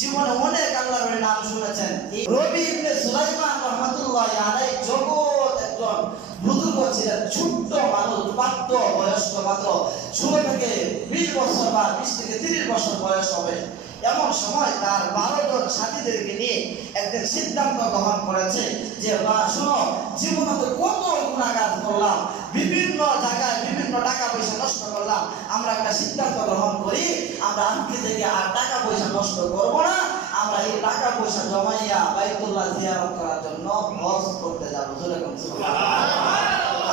জীবনে অনেক আল্লাহর নাম শুনেছেন। এই রবি ইবনে সুলাইমান রাহমাতুল্লাহি আলাইহি জগৎ একজন বুজুর্গ ছিলেন, ছোট্ট মানুষ, প্রাপ্ত বয়স্ক মাত্র 16 থেকে 20 বছর বা 20 থেকে 30 বছর বয়স হবে। এমন সময় তার 12 জন সাথীদেরকে নিয়ে একদিন সিদ্ধান্ত গ্রহণ করেছে যে শোনো, জীবনে তো কত গুনাহগার করলাম, বিভিন্ন জায়গায় বিভিন্ন টাকা পয়সা নষ্ট করলাম, আমরা একটা সিদ্ধান্ত গ্রহণ করি, আমরা আজকে থেকে আর টাকা পয়সা নষ্ট করব না, আমরা এই টাকা পয়সা জমাইয়া বাইতুল্লাহ জিয়ারত করার জন্য হজ করতে যাব।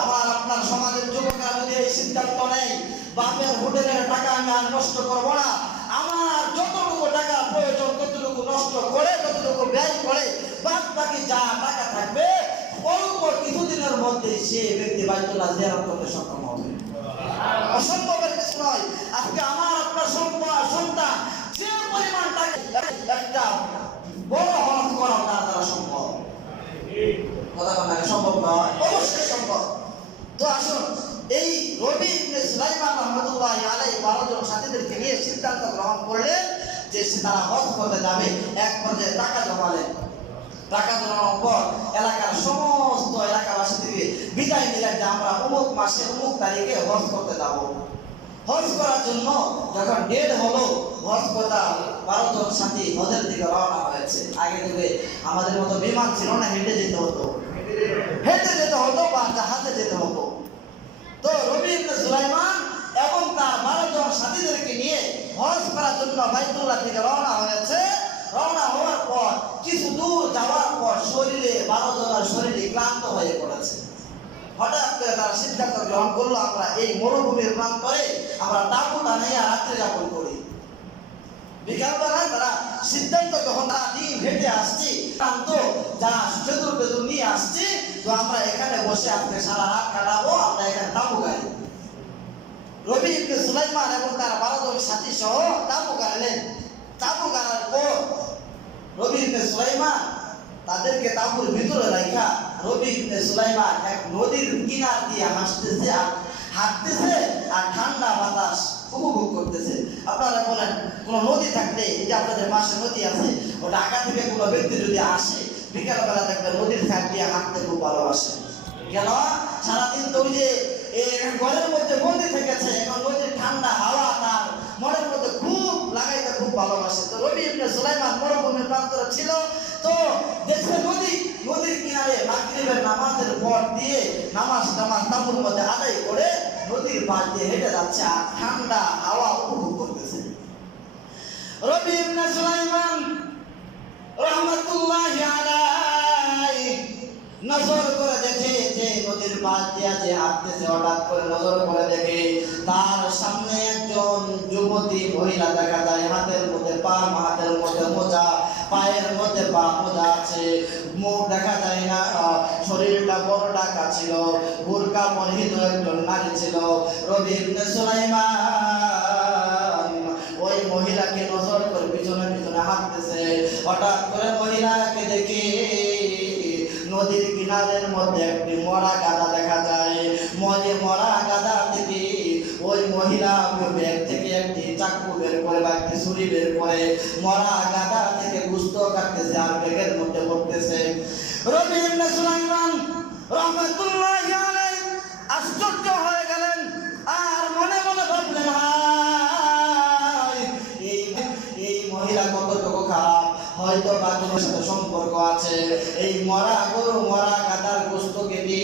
আমার আপনার সমাজের যুবকরা যদি এই সিদ্ধান্ত নেয়, বাপের হোটেলের টাকা আমি আর নষ্ট করব না, আমার যতটুকু টাকা প্রয়োজন ততটুকু নষ্ট করে, ততটুকু ব্যয় করে, বাদ বাকি যা টাকা থাকবে অল্প কিছুদিনের মধ্যে সে ব্যক্তি বাইতুল্লাহ জিয়ারত করতে সক্ষম হবে। অসম্ভবের কিছু নয়। আজকে আমার আপনার সন্তান যে পরিমাণ টাকা একটা বড় হজ করা তার দ্বারা সম্ভব, কথা বলা সম্ভব নয়, অবশ্যই সম্ভব। তো আসুন, এই রবি ইবনে সুলাইমান রাহমাতুল্লাহি আলাইহি 12 জন সাথীদেরকে নিয়ে সিদ্ধান্ত গ্রহণ করলেন যে তারা হজ করতে যাবে। এক পর্যায়ে টাকা জমালেন। টাকা জমানোর পর এলাকার সমস্ত এলাকাবাসী থেকে বিদায় নিলেন যে আমরা অমুক মাসে অমুক তারিখে হজ করতে যাব। হজ করার জন্য যখন ডেট হলো, হজ কথা 12 জন সাথী হজের দিকে রওনা হয়েছে। আগে থেকে আমাদের মতো বিমান ছিল না, হেঁটে যেতে হতো, বা জাহাজে যেতে হতো। তো রবি ইবনে সুলাইমান এবং তার 12 জন সাথীদেরকে নিয়ে হজ করার জন্য বাইতুল্লাহ থেকে রওনা হয়েছে। রওনা হওয়ার পর কিছু দূর যাওয়ার পর 12 জনের শরীরে ক্লান্ত হয়ে পড়েছে। হঠাৎ করে তারা সিদ্ধান্ত গ্রহণ করলো, আমরা এই মরুভূমির প্রান্তরে আমরা তাঁবু টানাইয়া রাত্রি যাপন করি। বিকালবেলায় তারা সিদ্ধান্ত গ্রহণ, তারা দিন হেঁটে আসছি, ক্লান্ত, যা খেজুর টেজুর নিয়ে আসছি, তো আমরা এখানে বসে আজকে সারা রাত কাটাবো, আমরা এখানে তাঁবু গাড়ি। রবি ইবনে সুলাইমান এবং তার 12 জন সাথী সহ তাঁবু গাড়লেন। তাঁবু গাড়ার পর রবি ইবনে সুলাইমান তাদেরকে তাঁবুর ভিতরে রাখা রবি ইবনে সুলাইমান এক নদীর কিনার দিয়ে হাঁটতেছে আর ঠান্ডা বাতাস উপভোগ করতেছে। আপনারা বলেন, কোন নদী থাকলে, এই যে আপনাদের পাশে নদী আছে, ও ঢাকা থেকে কোনো ব্যক্তি যদি আসে বিকালবেলা দেখবে নদীর সাইড দিয়ে হাঁটতে খুব ভালোবাসে। কেন? সারাদিন তো ওই যে ঘরের মধ্যে বন্দি থেকেছে, এখন নদীর ঠান্ডা হাওয়া তার মনের মধ্যে খুব লাগাইতে খুব ভালোবাসে। তো রবি ইবনে সুলাইমান মরুভূমির প্রান্তরে ছিল, তো দেখছে নদীর কিনারে মাগরিবের নামাজের পর দিয়ে নামাজ তাঁবুর মধ্যে আদায় করে নদীর পাশ দিয়ে হেঁটে যাচ্ছে আর ঠান্ডা হাওয়া উপভোগ করতেছে। রবি ইবনে সুলাইমান রাহমাতুল্লাহি আলাইহি নজর করে দেখে যে নদীর পাশ দিয়ে যে হাঁটতেছে, হঠাৎ করে নজর করে দেখে তার সামনে একজন যুবতী মহিলা দেখা যায়। হাতের মধ্যে মোজা, পায়ের মধ্যে মোজা আছে, মুখ দেখা যায় না, শরীরটা বড় ঢাকা ছিল, বুরকা পরিহিত একজন নারী ছিল। রবি ইবনে সুলাইমান ওই মহিলাকে নজর করে পিছনে পিছনে হাঁটতেছে। হঠাৎ করে মহিলাকে দেখে নদীর কিনারের মধ্যে একটি মরা গাধা দেখা যায়। মরা গাধা থেকে ওই মহিলা ব্যাগ থেকে একটি চাকু বের করে বা একটি ছুরি বের করে মরা গাধা থেকে গোশত কাটতেছে আর ব্যাগের মধ্যে ভরতেছে। রবি ইবনে সুলাইমান রাহমাতুল্লাহি আলাইহি আশ্চর্য হয়ে গেলেন আর মনে মনে ভাবলেন, এই মহিলা কতটুকু খারাপ, হয়তো বা তোমার সাথে সম্পর্ক আছে। এই মরা গরু মরা গাদার গোশত কেটে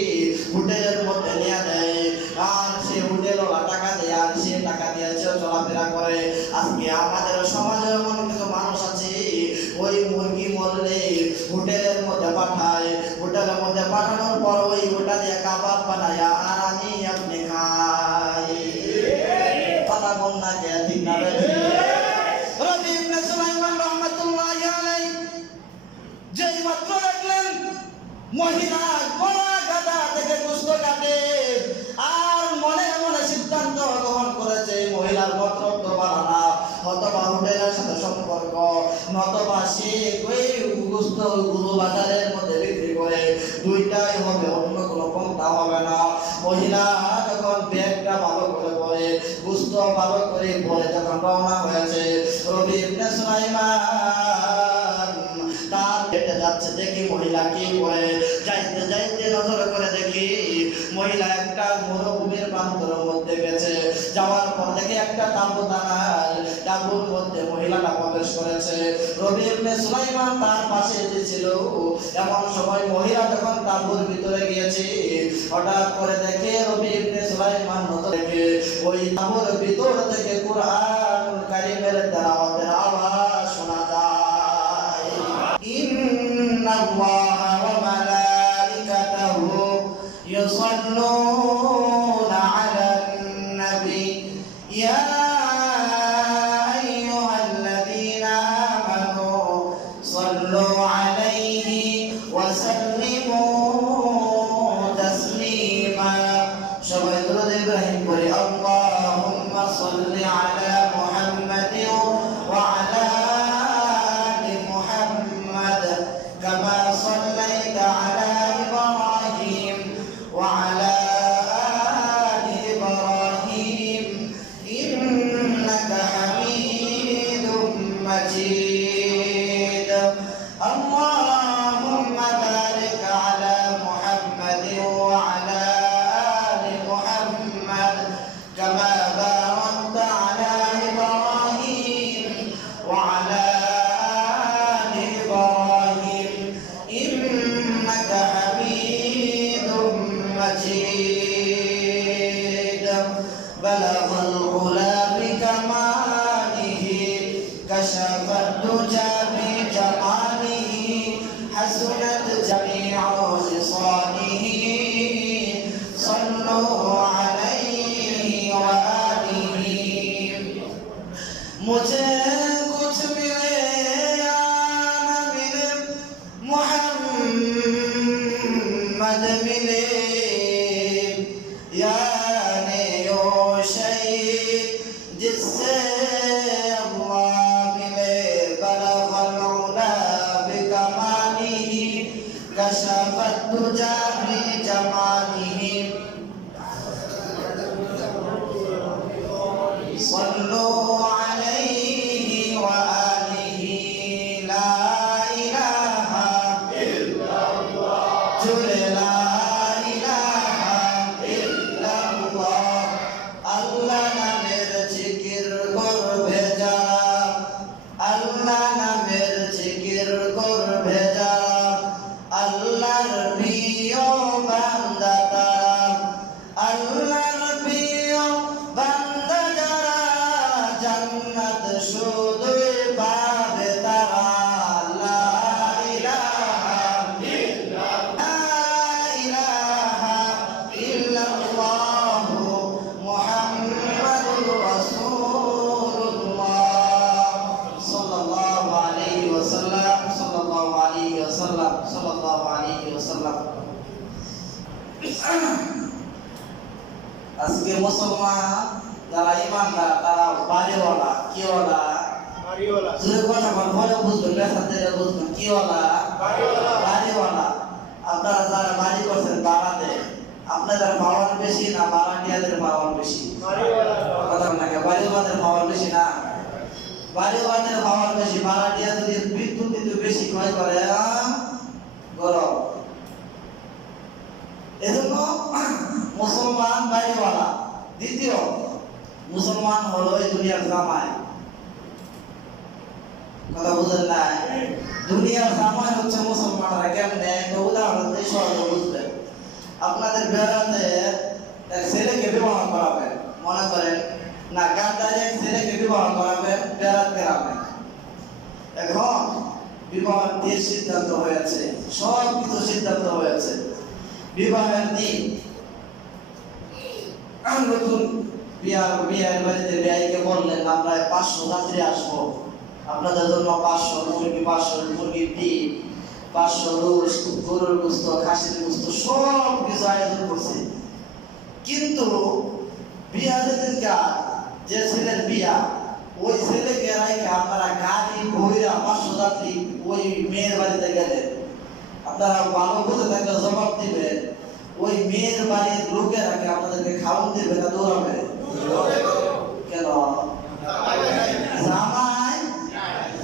হোটেলের মধ্যে নিয়ে দেয় আর সে হোটেল টাকা দেয় আর সে টাকা দিয়ে চলাফেরা করে। আজকে আমাদের সমাজে এমন কিছু মানুষ আছে, ওই মুরগি মরলে হোটেলের মধ্যে পাঠায়, হোটেলের মধ্যে পাঠানোর পর ওই ওটা দিয়ে কাবাব বানায় আর আমি আপনি খাই। কথা বল না, কে ঠিক না? রবি ইবনে সুলাইমান রাহমাতুল্লাহি আলাইহি যেই মাত্র দেখলেন মহিলা মরা গাধা থেকে গোশত কাটে আর মনে মনে সিদ্ধান্ত গ্রহণ করেছে মহিলার গোত্রত্ব বাড়ানা, অথবা হোটেলের সাথে সম্পর্ক, নতবা সে ওই গোশত গুরু বাজারের মধ্যে বিক্রি করে, দুইটাই হবে, অন্য কোনো পন্থা হবে না। মহিলা যখন ব্যাগটা ভালো করে পরে, গোশত ভালো করে পরে যখন রওনা হয়েছে, রবি ইবনে সুলাইমান যাচ্ছে, দেখি মহিলা কি করে। যাইতে যাইতে নজর করে দেখি মহিলা একটা মরুভূমির প্রান্তরের মধ্যে গেছে। যাওয়ার পর দেখি একটা তাঁবু টানাল, তাঁবুর মধ্যে মহিলাটা প্রবেশ করেছে। রবি ইবনে সুলাইমান তার পাশে ছিল। এমন সময় মহিলা যখন তাঁবুর ভিতরে গিয়েছে, হঠাৎ করে দেখে রবি ইবনে সুলাইমান নজর দেখে ওই তাঁবুর ভিতর থেকে কুরআন কারীমের তেলাওয়াতের আওয়াজ শোনা যায়। ইন্নাল্লাহা ওয়া মালাইকাতাহু ইউসাল্লুনা আলান নবী ইয়া আইয়ুহাল্লাযীনা আমানু সাল্লু আলাইহি ওয়া সাল্লিমু তাসলিমা। সবাই দুরূদ ইব্রাহিম পড়ি। আল্লাহুম্মা সাল্লি আলা মুহাম্মাদিন ওয়া আলা আলি মুহাম্মাদ কামা সাল্লাইতা আলা ইব্রাহিম ওয়া আলা আলি ইব্রাহিম ইন্নাকা হামিদুম মাজিদ। আল্লাহুম্মা বারিক আলা মুহাম্মাদিন ওয়া আলা আলি মুহাম্মাদ কামা বারাকতা আলা ইব্রাহিম ওয়া আলা আলি ইব্রাহিম ইন্নাকা হামিদুম মাজিদ। বালাগাল উলা বিকামালিহি কাশাফাদ দুজা বিজামালিহি হাসুনাত জামিউ খিসালিহি সাল্লু আলাইহি ওয়া আলিহি। মুঝে कुछ मिले या न मिले मुहम्मद मिले यानी यो शै जिससे अल्लाह मिले। बलगल उला बिकमालिही कशफत दुजा बिजमालिही सल्लु अलैहि व आलिहि। ला इलाहा इल्लल्लाह जुले ला इलाहा इल्लल्लाह। আল্লাহ নামের জিকির করবে যারা, আল্লাহ নামের জিকির করবে যারা, আল্লাহর প্রিয় বান্দা তারা, আল্লাহর প্রিয় বান্দা যারা, জান্নাত শুধুই পাবে তারা। লা ইলাহা ইল্লাল্লাহু মুহাম্মাদুর রাসূলুল্লাহ সাল্লাল্লাহু আলাইহি ওয়াসাল্লাম সাল্লাল্লাহু আলাইহি ওয়াসাল্লাম সাল্লাল্লাহু আলাইহি ওয়াসাল্লাম। আজকে মুসলমান যারা ইমানদার তারা বাড়িওয়ালা, কিওয়ালা, বাড়িওয়ালা, জোরে কথা বল, ভালো বুঝবেন, বেসাতে বুঝবেন, কিওয়ালা, বাড়িওয়ালা, বাড়িওয়ালা। আপনারা যারা বাড়ি করছেন বাড়াতে, আপনাদের পাওয়ার বেশি না বাড়াটিয়াদের পাওয়ার বেশি? বাড়িওয়ালা কথা নাকি, বাড়িওয়ালাদের পাওয়ার বেশি না? বাড়িওয়ালাদের পাওয়ার বেশি। বাড়াটিয়া যদি বিদ্যুৎ কিন্তু বেশি ক্ষয় করে গরম। এজন্য মুসলমান বাড়িওয়ালা। দ্বিতীয়, মুসলমান হলো এই দুনিয়ার জামাই। কথা বুঝেন না? দুনিয়ার জামাই হচ্ছে মুসলমানরা। কেমনে? একটা উদাহরণ দিয়ে সহজে বুঝবেন। আপনাদের বেড়াতে এক ছেলেকে বিবাহ করাবেন, মনে করেন না গাদ্দারি এক ছেলেকে বিবাহ করাবেন বেড়াত গ্রামে। এখন বিবাহের দিন সিদ্ধান্ত হয়েছে, সব কিছু সিদ্ধান্ত হয়েছে। বিবাহের দিন নতুন বিয়ের বাড়িতে বিয়াইকে বললেন আমরা 500 যাত্রী আসবো, আপনাদের জন্য 500 মুরগি, 500 মুরগির ডিম, 500 রোজ, গরুর গোস্ত, খাসির গোস্ত, সব কিছু আয়োজন করছে। কিন্তু বিয়া যেদিন যে ছেলের বিয়া, ওই ছেলেকে রাইখে আপনারা গাড়ি ভইরা 500 যাত্রী ওই মেয়ের বাড়িতে গেলেন। আপনারা ভালো বুঝে থাকলে জবাব দিবেন, ওই মেয়ের বাড়ির লোকেরাকে আপনাদেরকে খাওয়ান দিবে না দৌড়াবে? কেন? জামাই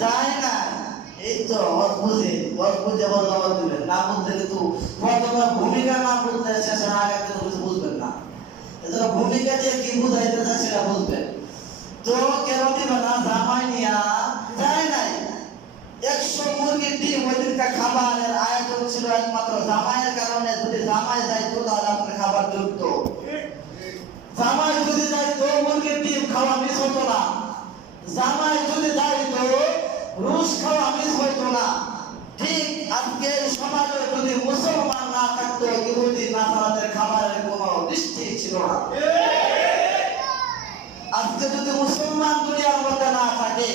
যায় না। এই তো বুঝে বুঝে জবাব দিবেন, না বুঝলে কিন্তু প্রথমে ভূমিকা না বুঝলে শেষে আগে কিন্তু কিছু বুঝবেন না। এজন্য ভূমিকা দিয়ে কি বুঝাইতে চায় সেটা বুঝবেন। তো কেন দিবে না? জামাই নিয়া যায় নাই। 100 মুরগির ডিম ওই দিনকার খাবারের আয়োজন ছিল একমাত্র জামাইয়ের কারণে। যদি জামাই যাইতো তাহলে আপনার খাবার জুটতো। জামাই যদি যাইতো মুরগির ডিম খাওয়া মিস হতো না। জামাই যদি যাইতো রুশ খাওয়া মিস হইতো না। ঠিক আজকে সমাজে যদি মুসলমান না থাকতো, ইহুদি নাসারাদের খাবারের কোনো দৃষ্টি ছিল না। আজকে যদি মুসলমান দুনিয়ার মধ্যে না থাকে,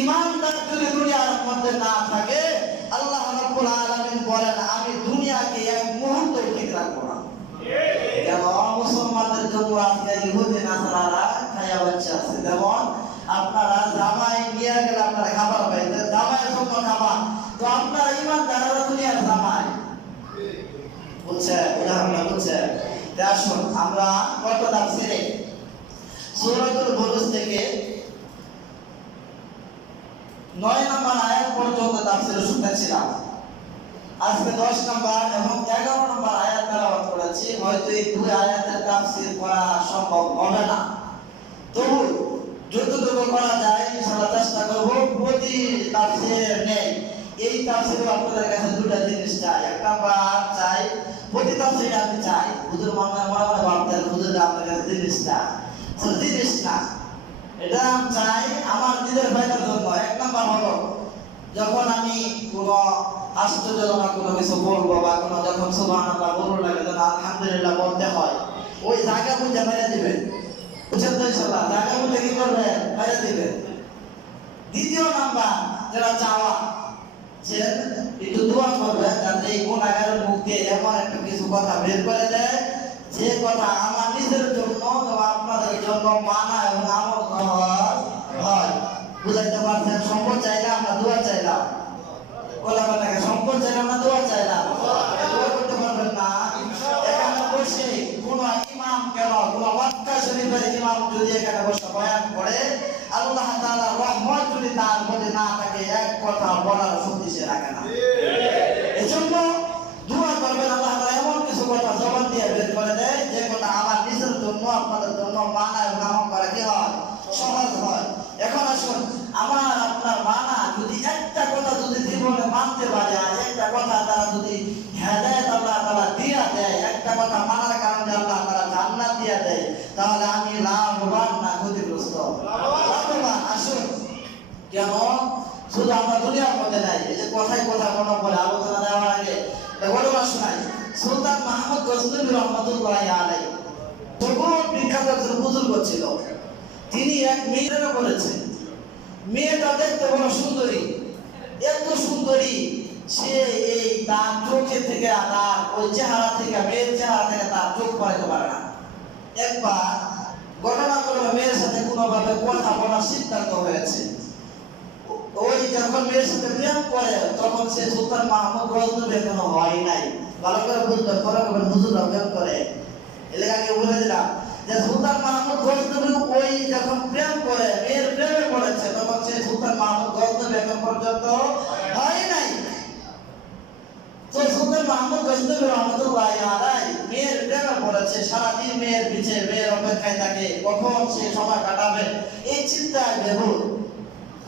ইমানদার যদি দুনিয়ার মধ্যে না থাকে, আল্লাহ রাব্বুল আলামিন বলেন আমি দুনিয়াকে এক মুহূর্ত ঠিক রাখবো না। কেন? মুসলমানদের জন্য আজকে ইহুদি নাসারারা খায়া বাচ্চা আছে। যেমন আপনারা জামাই নিয়ে গেলে আপনারা খাবার পাইতেন, জামাইয়ের জন্য খাবার। তো আপনারা ইমানদারেরা দুনিয়ার জামাই, বুঝছেন? উদাহরণটা বুঝছেন? আসুন আমরা কত তাফসীরে সূরাতুল বুরুজ থেকে 9 নম্বর আয়াত পর্যন্ত তাফসীর শুনতেছিলাম। আজকে 10 নম্বর এবং 11 নম্বর আয়াত তেলাওয়াত করেছি। হয়তো এই দুই আয়াতের তাফসীর করা সম্ভব হবে না, তবু যতটুকু করা যায় ইনশাআল্লাহ চেষ্টা করব। প্রতি তাফসীর নেই, এই তাফসীরে আপনাদের কাছে দুটো জিনিস চাই। এক নাম্বার চাই, প্রতি তাফসীরে আমি চাই হুজুর মনে ভাবতেন হুজুর আপনার কাছে জিনিসটা জিনিস না, এটা আমি চাই আমার নিজের ফায়দার জন্য। এক নাম্বার হলো যখন আমি কোনো আশ্চর্যজনক কোনো কিছু বলবো বা কোনো যখন সুবহানাল্লাহ বলবো লাগে, যেন আলহামদুলিল্লাহ বলতে হয়, ওই জায়গা বুঝে মেরে দিবেন। বুঝছেন তো? ইনশাআল্লাহ জায়গা বুঝে কি করবেন? মেরে দিবেন। দ্বিতীয় নাম্বার যেটা চাওয়া, যে একটু দোয়া করবেন যাতে এই গুনাহগারের মুখ দিয়ে এমন একটা কিছু কথা বের করে দেয় যে কথা আমার নিজের জন্য এবং আপনাদের জন্য মানা এবং আমল হয়। বুঝাইতে পারছেন? সম্পদ চাইলাম না দোয়া চাইলাম, কোলাবাটাকে সম্পদ চাইলাম না দোয়া চাইলাম, দোয়া করতে পারবেন না। এখানে বসে কোন ইমাম, কেন কোন মক্কা শরীফের ইমাম যদি এখানে বসে বয়ান করে, আল্লাহ তাআলার রহমত যদি তার মধ্যে না থাকে, এক কথা বলার শক্তি সে রাখে না। এজন্য দোয়া করবেন আল্লাহ তাআলা এমন কিছু কথা জবান দিয়ে বের করে দেয় যে কথা আমার নিজের জন্য আপনাদের জন্য মানা এবং আমল করা কি হয়? সহজ হয়। এখন আসুন আমার আপনার মানা যদি একটা কথা যদি জীবনে মানতে পারে, আর একটা কথা তারা যদি হেদায়েত আল্লাহ তাআলা দিয়া দেয়, একটা কথা মানার কারণে আল্লাহ তাআলা জান্নাত দিয়া দেয়, তাহলে আমি লাভবান না ক্ষতিগ্রস্ত? লাভবান। আসুন কেন শুধু আমরা দুনিয়ার মধ্যে নাই, এই যে কথায় কথা মনে পড়ে আলোচনা দেওয়ার আগে ঘটনা শোনাই। সুলতান মাহমুদ গজনবী রহমাতুল্লাহি আলাইহি বহুত বিখ্যাত একজন বুজুর্গ ছিল। তিনি এক মেয়ে করেছেন। মেয়েটা দেখতে বড় সুন্দরী, এত সুন্দরী, সে এই তার চোখে থেকে তার ওই চেহারা থেকে, মেয়ের চেহারা থেকে তার চোখ পড়াইতে পারে না। একবার ঘটনাক্রমে মেয়ের সাথে কোনোভাবে কথা বলার সিদ্ধান্ত হয়েছে। ওই যখন মেয়ের সাথে প্রেম করে তখন সে সুলতান মাহমুদ গজনবী এখনো হয় নাই। ভালো করে বুঝবেন, পরে করবেন হুজুররা প্রেম করে। এলাকাকে বলে দিলাম যে সুলতান মাহমুদ গজনবী ওই যখন প্রেম করে, মেয়ের প্রেমে পড়েছে, তখন সে সুলতান মাহমুদ গজনবী এখন পর্যন্ত হয় নাই। তো সুলতান মাহমুদ গজনবী রহমাতুল্লাহি আলাইহি মেয়ের প্রেমে পড়েছে, সারাদিন মেয়ের পিছে, মেয়ের অপেক্ষায় থাকে কখন সে সময় কাটাবে, এই চিন্তায় বেহুল।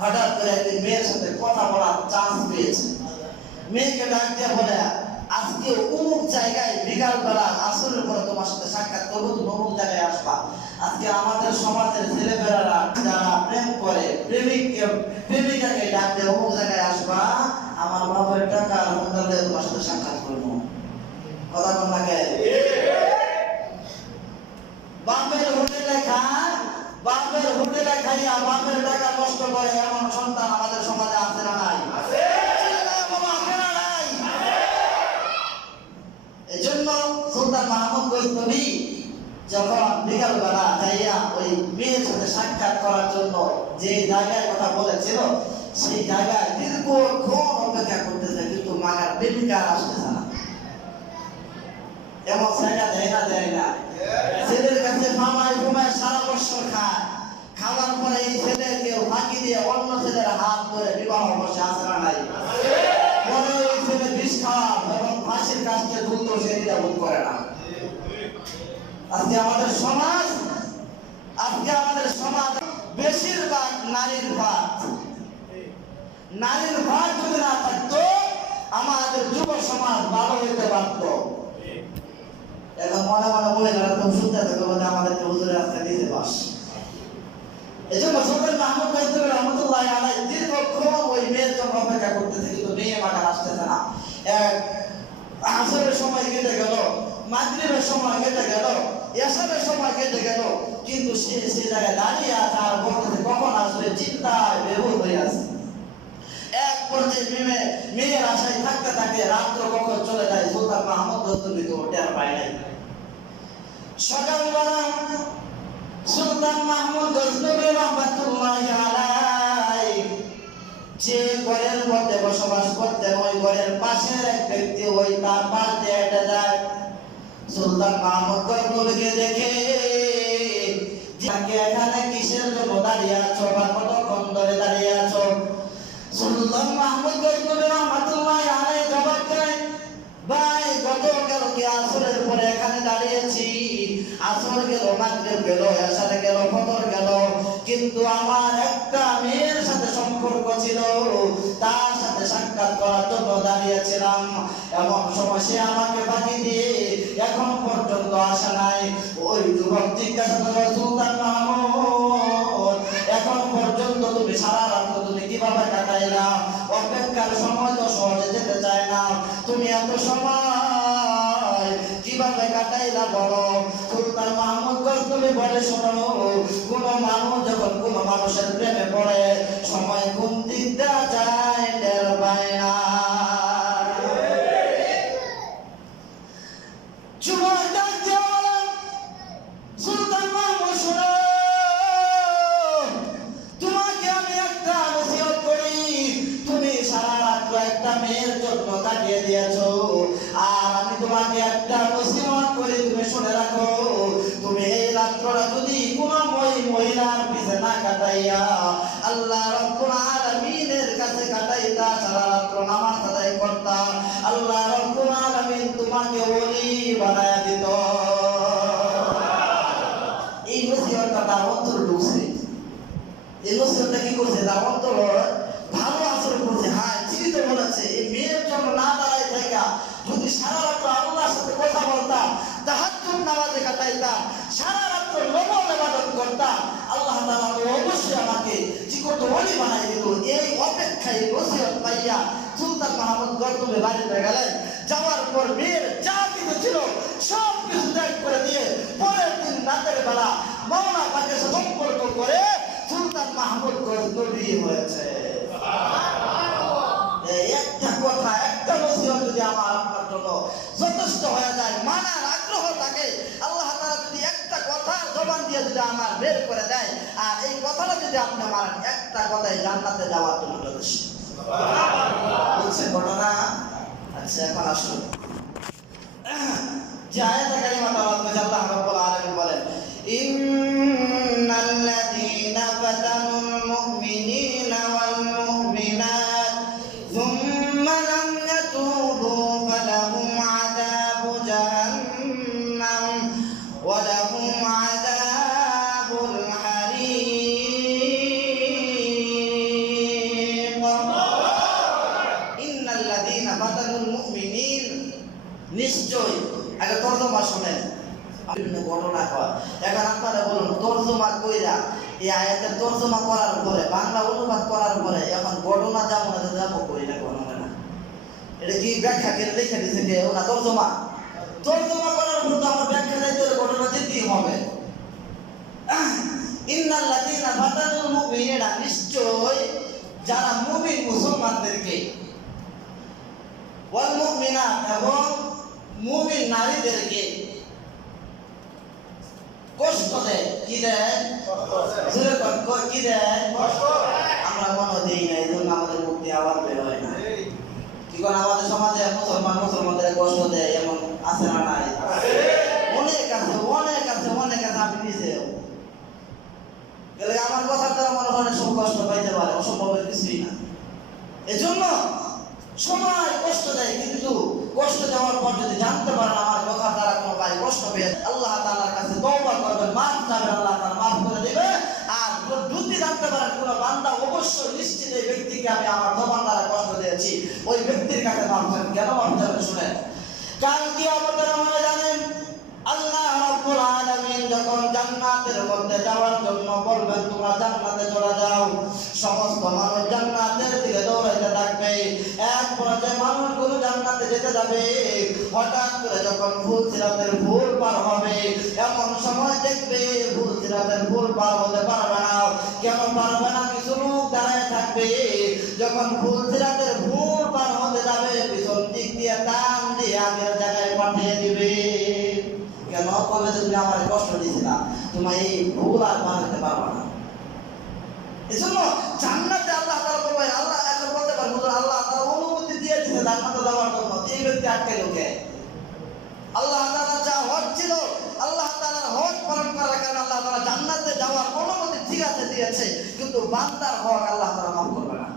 হঠাৎ করে একদিন মেয়ের সাথে কথা বলার চান্স পেয়েছে। মেয়েকে ডাক দিয়ে বলে, আজকে অমুক জায়গায় বিকালবেলা আসরের পরে তোমার সাথে সাক্ষাৎ করবো, তুমি অমুক জায়গায় আসবা। আজকে আমাদের সমাজের ছেলেমেয়েরা যারা প্রেম করে, প্রেমিকাকে ডাক দিয়ে অমুক জায়গায় আসবা, আমার বাবার টাকা হোটেলে তোমার সাথে সাক্ষাৎ করবো। কথা বল না কে? বাপের হোটেলে খায়, বাপের হোটেলে খাইয়া বাপের টাকা নষ্ট করে এমন সন্তান আমাদের সমাজে আছে না নাই? এজন্য সুলতান মাহমুদ গজনবী যখন বিকালবেলা যাইয়া ওই মেয়ের সাথে সাক্ষাৎ করার জন্য যে জায়গায় কথা বলেছিল, সেই জায়গায় দীর্ঘক্ষণ অপেক্ষা করতেছে, কিন্তু মাগার প্রেমিকা আসতেছে না। এমন জায়গা দেয় না। ছেলের কাছে মামায় ঘুমায় সারা বছর খায়, খাওয়ার পরে এই ছেলেকে ফাঁকি দিয়ে অন্য ছেলের হাত ধরে বিবাহ বসে আসে না নাই? পরে ওই কাজটা দ্রুত সে দ্বিধাবোধ করে না। আজকে আমাদের সমাজ বেশিরভাগ নারীর ভাগ যদি না থাকতো আমাদের যুব সমাজ ভালো হইতে পারত। এখন মনে মনে মহিলারা তো শুনতে থাকবে বলে আমাদেরকে হুজুরের রাস্তায় দিতে বাস। এই জন্য সুলতান মাহমুদ গজনবী রহমতুল্লাহ আলাইহি দীর্ঘক্ষণ ওই মেয়ের জন্য অপেক্ষা করতেছে, কিন্তু মেয়ে মাকার আসতেছে না। আসরের সময় কেটে গেল, মাগরিবের সময় কেটে গেল, এশারের সময় কেটে গেল, কিন্তু সে জায়গায় দাঁড়িয়ে আছে আর বলতেছে কখন আসবে, চিন্তায় বেহুশ হয়ে আছে। এক পর্যায়ে মেয়ের আশায় থাকতে থাকে, রাত্র কখন চলে যায় সুলতান মাহমুদ গজনবী তো টের পায় নাই। সকালবেলা সুলতান মাহমুদ গজনবী রহমাতুল্লাহ আলাইহি যে ঘরের মধ্যে বসবাস করতেন ওই ঘরের পাশের এক ব্যক্তি ওই তার পাশ দিয়ে হেঁটে যায়। সুলতান মাহমুদ গজনবীকে দেখে, এখানে কিসের জন্য দাঁড়িয়ে আছো বা কতক্ষণ ধরে দাঁড়িয়ে আছো? সুলতান মাহমুদ গজনবী রহমাতুল্লাহ আলাইহি জবাব দেয়, ভাই গতকাল কি আসরের পরে এখানে দাঁড়িয়েছি, আসর গেল, মাগরিব গেল, এশা গেল, ফজর গেল, কিন্তু আমার একটা মেয়ের সাথে সম্পর্ক ছিল, তার সাথে সাক্ষাৎ করার জন্য দাঁড়িয়েছিলাম। এমন সময় সে আমাকে বাকি দিয়ে এখন পর্যন্ত আসা নাই। ওই যুবক জিজ্ঞাসা করে, সুলতান মাহমুদ এখন পর্যন্ত তুমি সারা রাত তুমি কিভাবে কাটাইলা? অপেক্ষার সময় তো সহজে যেতে চায় না, তুমি এত সময় কিভাবে কাটাইলা বলো? সুলতান মাহমুদ গজনবী বলে, শোনো, কোন মানুষ যখন কোন মানুষের প্রেমে পড়ে সময় কোন দিক দিয়ে যায় টের পায় না। সুলতান মাহমুদ, শোনো, তোমাকে আমি একটা নসিহত করি, তুমি সারা রাত্র একটা মেয়ের জন্য কাটিয়ে দিয়েছো, আর আমি তোমাকে একটা নসিহত করি, তুমি শুনে রাখো, তুমি এই রাত্রটা যদি কোন মহিলার পিছে না কাটাইয়া আল্লাহ রাব্বুল আলামিনের কাছে কাটাইতা, সারা রাত্র নামাজ আদায় করতা, আল্লাহ রাব্বুল আলামিন তোমাকে ওলি বানায়া দিত। এই নসিহতটা তার অন্তরে ঢুকছে। এই নসিহতটা কি করছে? তার অন্তর ভালো আসর করছে। হ্যাঁ, জীবিত বলেছে, এই মেয়ের জন্য না দাঁড়াই থাকা যদি সারা রাত্র আল্লাহর সাথে কথা বলতাম, তাহাজ্জুদ নামাজে কাটাইতাম, সারা রাত্র নফল ইবাদত করতাম, আল্লাহ তাআলা অবশ্যই আমাকে চিকট ওলি বানাই দিত। এই অপেক্ষায় নসিহত পাইয়া সুলতান মাহমুদ গজনবী বাড়িতে গেলেন। যাওয়ার পর মেয়ের যা কিছু ছিল সব কিছু ত্যাগ করে দিয়ে পরের দিন রাতের বেলা মাওলা পাকের সাথে সম্পর্ক করে সুলতান মাহমুদ গজনবী হয়েছে। একটা কথা, একটা নসিহত যদি আমার আপনার জন্য যথেষ্ট হয়ে যায়, মানার আগ্রহ থাকে, আল্লাহ তাআলা যদি একটা কথা জবান দিয়ে যদি আমার বের করে দেয়, আর এই কথাটা যদি আপনি মানেন, একটা কথাই জান্নাতে যাওয়ার জন্য যথেষ্ট। বুঝছেন ঘটনা? আচ্ছা, এখন আসুন যে আয়াতে কারিমাটা আল্লাহ রাব্বুল আলামিন বলেন, ইন্নাল্লাযীনা ফাতানুল মুমিনিনা ওয়াল মুমিনাত থুম্মা লাম ইয়াতুবু ফালাহুম আযাবু জাহান্নাম ওয়া লাহুম আযাবুল হারিক। ইন্নাল্লাযীনা ফাতানুল মুমিনিন, নিশ্চয়, আগে তরজমা শুনেন, বিভিন্ন ঘটনা কয়। এখন আপনারা বলুন, তরজমা কইরা এই আয়াতের তরজমা করার পরে, বাংলা অনুবাদ করার পরে এখন ঘটনা যাবো না যাবো করি না ঘটনা না, এটা কি ব্যাখ্যা কে লিখে দিয়েছে কেউ না? তরজমা করার পর তো আমার ব্যাখ্যা দিতে ঘটনা দিতেই হবে। ইন্নাল্লাযীনা ফাতানুল মুমিনিনা, নিশ্চয় যারা মুমিন মুসলমানদেরকে, ওয়াল মুমিনাত, এবং মুমিন নারীদেরকে কষ্ট দেয়। কি দেয়? কি দেয়? আমরা মনে দিই না, এই জন্য আমাদের মুক্তি আবার বের হয় না। কি করে আমাদের সমাজে মুসলমানদের কষ্ট দেয় এমন আছে না? নাই, অনেক আছে, অনেক আছে, অনেক আছে। আমি নিজেও গেলে আমার কথার দ্বারা মনে হয় সব কষ্ট পাইতে পারে, অসম্ভবের কিছুই না। এজন্য সময় কষ্ট দেয়, কিন্তু কষ্ট দেওয়ার পর যদি জানতে পারেন আমার কথা দ্বারা কোনো ভাই কষ্ট পেয়ে আল্লাহ তাআলার কাছে তওবা করবেন, মাফ চাইবেন, আল্লাহ তাআলা মাফ করে দিবে। আর যদি জানতে পারেন কোনো বান্দা অবশ্যই নিশ্চিত এই ব্যক্তিকে আমি আমার জবান দ্বারা কষ্ট দিয়েছি, ওই ব্যক্তির কাছে মাফ চাইবেন। কেন মাফ চাইবেন শুনেন, কারণ কিয়ামতের মাঠে জানেন আল্লাহ রাব্বুল আলামিন যখন জান্নাতের মধ্যে যাওয়ার জন্য বলবেন তোমরা জান্নাতে চলে যাও, সমস্ত মানুষ জান্নাতের দিকে দৌড়াইতে থাকবে। এক পর্যায়ে মানুষগুলো জান্নাতে যেতে যাবে, হঠাৎ করে যখন ফুলসিরাতের ফুল পার হবে এমন সময় দেখবে ফুলসিরাতের ফুল পার হতে পারবে না। কেন পারবে না? কিছু লোক দাঁড়ায় থাকবে, যখন ফুলসিরাতের ফুল পার হতে যাবে পিছন দিক দিয়ে টান দিয়ে আগের জায়গায় পাঠিয়ে দিবে। কেন? বলবে যে তুমি আমার কষ্ট দিয়েছিলা, তোমার এই ভুল আর বানাতে পারবে না। এজন্য জান্নাতে আল্লাহ তাআলা বলবেন, আল্লাহ এখন বলতে পারেন আল্লাহ তাআলা অনুমতি দিয়েছে জান্নাতে যাওয়ার জন্য, এই ব্যক্তি আটকে লোকে আল্লাহ তাআলা যা হক ছিল আল্লাহ তাআলার হক পালন করার কারণে আল্লাহ তাআলা জান্নাতে যাওয়ার অনুমতি ঠিক আছে দিয়েছে, কিন্তু বান্দার হক আল্লাহ তাআলা মাফ করবে না।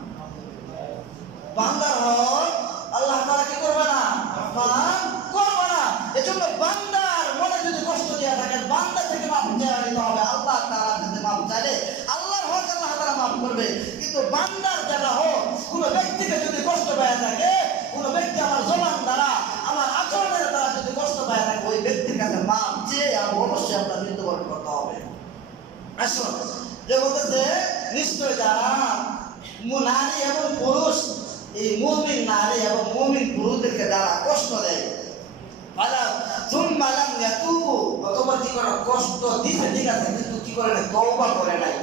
বান্দার হক আল্লাহ তাআলা কি করবে না? মাফ করবে না। এজন্য বান্দার মনে যদি কষ্ট দেয়া থাকে বান্দা থেকে মাফ চাইতে হবে। আল্লাহ তাআলা যদি মাফ চাইলে আল্লাহর হক আল্লাহ তাআলা মাফ করবে, কিন্তু বান্দার যেটা হক কোনো ব্যক্তিকে যদি কষ্ট পায় থাকে, কোনো ব্যক্তি আমার জবান দ্বারা আমার আচরণের দ্বারা যদি কষ্ট পায় থাকে, ওই ব্যক্তির কাছে মাফ চেয়ে অবশ্যই আপনার মৃত্যুবরণ করতে হবে। আসুন, যে বলতেছে নিশ্চয় যারা নারী এবং পুরুষ, এই মুমিন নারী এবং মুমিন পুরুষদেরকে যারা কষ্ট দেয় অথবা কি করে কষ্ট দিতে ঠিক আছে, কিন্তু কি করে তওবা করে নাই,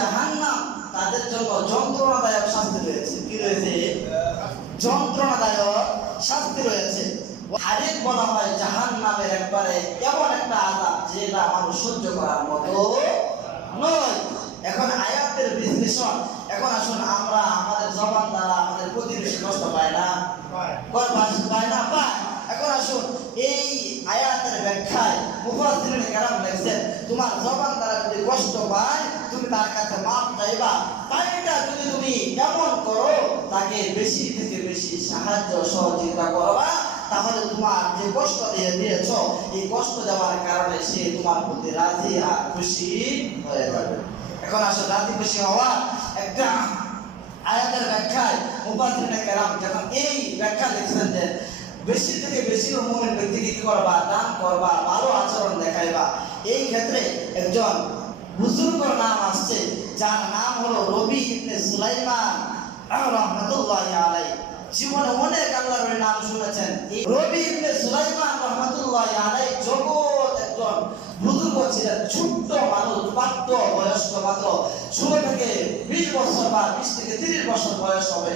জাহান্নাম তাদের জন্য যন্ত্রণাদায়ক শাস্তি রয়েছে। কি রয়েছে? যন্ত্রণাদায়ক শাস্তি রয়েছে। হারিক বলা হয় জাহান্নামের একবারে এমন একটা আযাব যেটা মানুষ সহ্য করার মতো নয়। এখন আয়াতের বিশ্লেষণ, এখন আসুন আমরা আমাদের জবান দ্বারা আমাদের প্রতিবেশী কষ্ট পায় না? পায় না? পায়। এখন আসুন এই আয়াতের ব্যাখ্যায় মুফাসসিরিন কেরাম লিখছেন তোমার জবান দ্বারা যদি কষ্ট পায় তুমি তার কাছে মাফ চাইবা, তাইটা যদি তুমি এমন করো তাকে বেশি থেকে বেশি সাহায্য সহযোগিতা করবা, তাহলে তোমার যে কষ্ট দিয়েছ এই কষ্ট দেওয়ার কারণে সে তোমার প্রতি রাজি আর খুশি হয়ে যাবে। এখন আসলে রাজি খুশি হওয়া একটা আয়াতের ব্যাখ্যায় মুফাসসিরিন কেরাম যখন এই ব্যাখ্যা লিখছেন যে বেশি থেকে বেশি মুমিন ব্যক্তিকে কি করবা? দান করবা, ভালো আচরণ দেখাইবা। এই ক্ষেত্রে একজন বুজুর্গর নাম আসছে যার নাম হলো রবি ইবনে সুলাইমান রাহমাতুল্লাহি আলাইহি। জীবনে অনেক আল্লাহর নাম শুনেছেন। এই রবি ইবনে সুলাইমান রাহমাতুল্লাহি আলাইহি জগৎ একজন বুজুর্গ ছিলেন, ছোট্ট মানুষ, প্রাপ্ত বয়স্ক মাত্র 16 থেকে 20 বছর বা 20 থেকে 30 বছর বয়স হবে।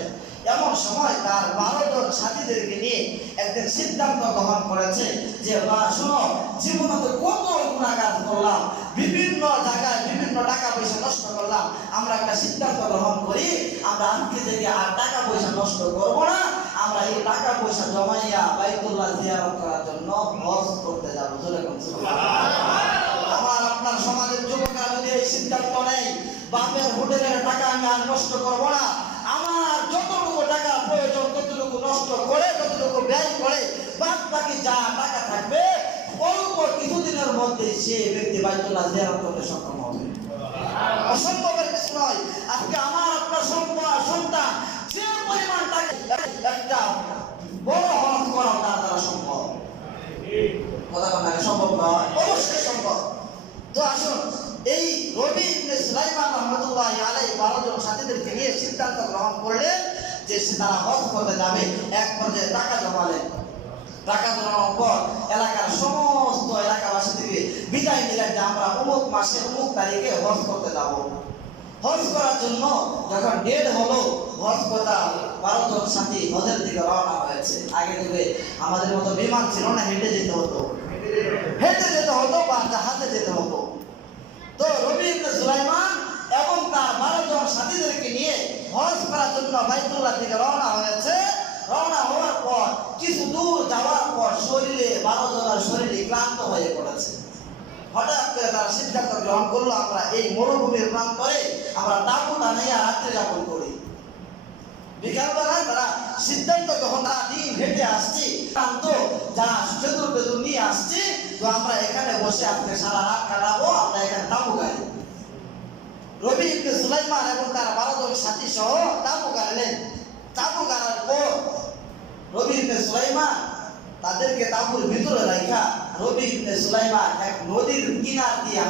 এমন সময় তার 12 জন সাথীদেরকে নিয়ে একদিন সিদ্ধান্ত গ্রহণ করেছে যে শুনো, জীবনে কত গুনাহ কাজ করলাম, বিভিন্ন জায়গায় বিভিন্ন টাকা পয়সা নষ্ট করলাম, আমরা একটা সিদ্ধান্ত গ্রহণ করি আমরা আজকে থেকে আর টাকা পয়সা নষ্ট করব না, আমরা এই টাকা পয়সা জমাইয়া বাইতুল্লাহ জিয়ারত করার জন্য হজ করতে যাব। আমার আপনার সমাজের যুবকরা যদি এই সিদ্ধান্ত নেয় বাপের হোটেলের টাকা আমি আর নষ্ট করব না, আমার যতটুকু টাকা প্রয়োজন ততটুকু নষ্ট করে ততটুকু ব্যয় করে বাদ বাকি যা টাকা থাকবে অল্প কিছুদিনের মধ্যে সে ব্যক্তি বাইতুল্লাহ জিয়ারত করতে সক্ষম হবে। অসম্ভবের কিছু নয়। আজকে আমার আপনার সন্তান যে পরিমাণ টাকা একটা বড় হজ করা তার দ্বারা সম্ভব, কথা বলা সম্ভব নয়? অবশ্যই সম্ভব। তো আসুন এই রবি ইবনে সুলাইমান রাহমাতুল্লাহি আলাইহি 12 জন সাথীদেরকে নিয়ে সিদ্ধান্ত গ্রহণ করলেন যে তারা হজ করতে যাবে। এক পর্যায়ে টাকা জমালেন। টাকা জমানোর পর এলাকার সমস্ত এলাকাবাসী থেকে বিদায় নিলেন যে আমরা অমুক মাসে অমুক তারিখে হজ করতে যাব। হজ করার জন্য যখন ডেট হলো হজ করা 12 জন সাথী হজের দিকে রওনা হয়েছে। আগে থেকে আমাদের মতো বিমান ছিল না, হেঁটে যেতে হতো বা জাহাজে যেতে হতো। তো রবি ইবনে সুলাইমান এবং তার 12 জন সাথীদেরকে নিয়ে হজ করার জন্য বাইতুল্লাহ থেকে রওনা হয়েছে। রওনা হওয়ার পর কিছু দূর যাওয়ার পর শরীরে 12 জনের শরীরে ক্লান্ত হয়ে পড়েছে। হঠাৎ করে তারা সিদ্ধান্ত গ্রহণ করলো আমরা এই মরুভূমির প্রান্তরে আমরা তাঁবুটা নিয়ে রাত্রি যাপন করি। বিকালবেলায় তারা সিদ্ধান্ত গ্রহণ, তারা দিন হেঁটে আসছি, ক্লান্ত যা সেতুর বেতুর নিয়ে আসছি, তো আমরা এখানে বসে আজকে সারা রাত কাটাবো, আমরা এখানে তাঁবু গাড়ি। রবি ইবনে সুলাইমান এবং তার 12 জন সাথী সহ তাঁবু গাড়লেন। তাঁবু গাড়ার পর রবি ইবনে সুলাইমান তাদেরকে তাঁবুর ভিতরে রাখা রবি ইবনে সুলাইমান এক নদীর কিনার দিয়ে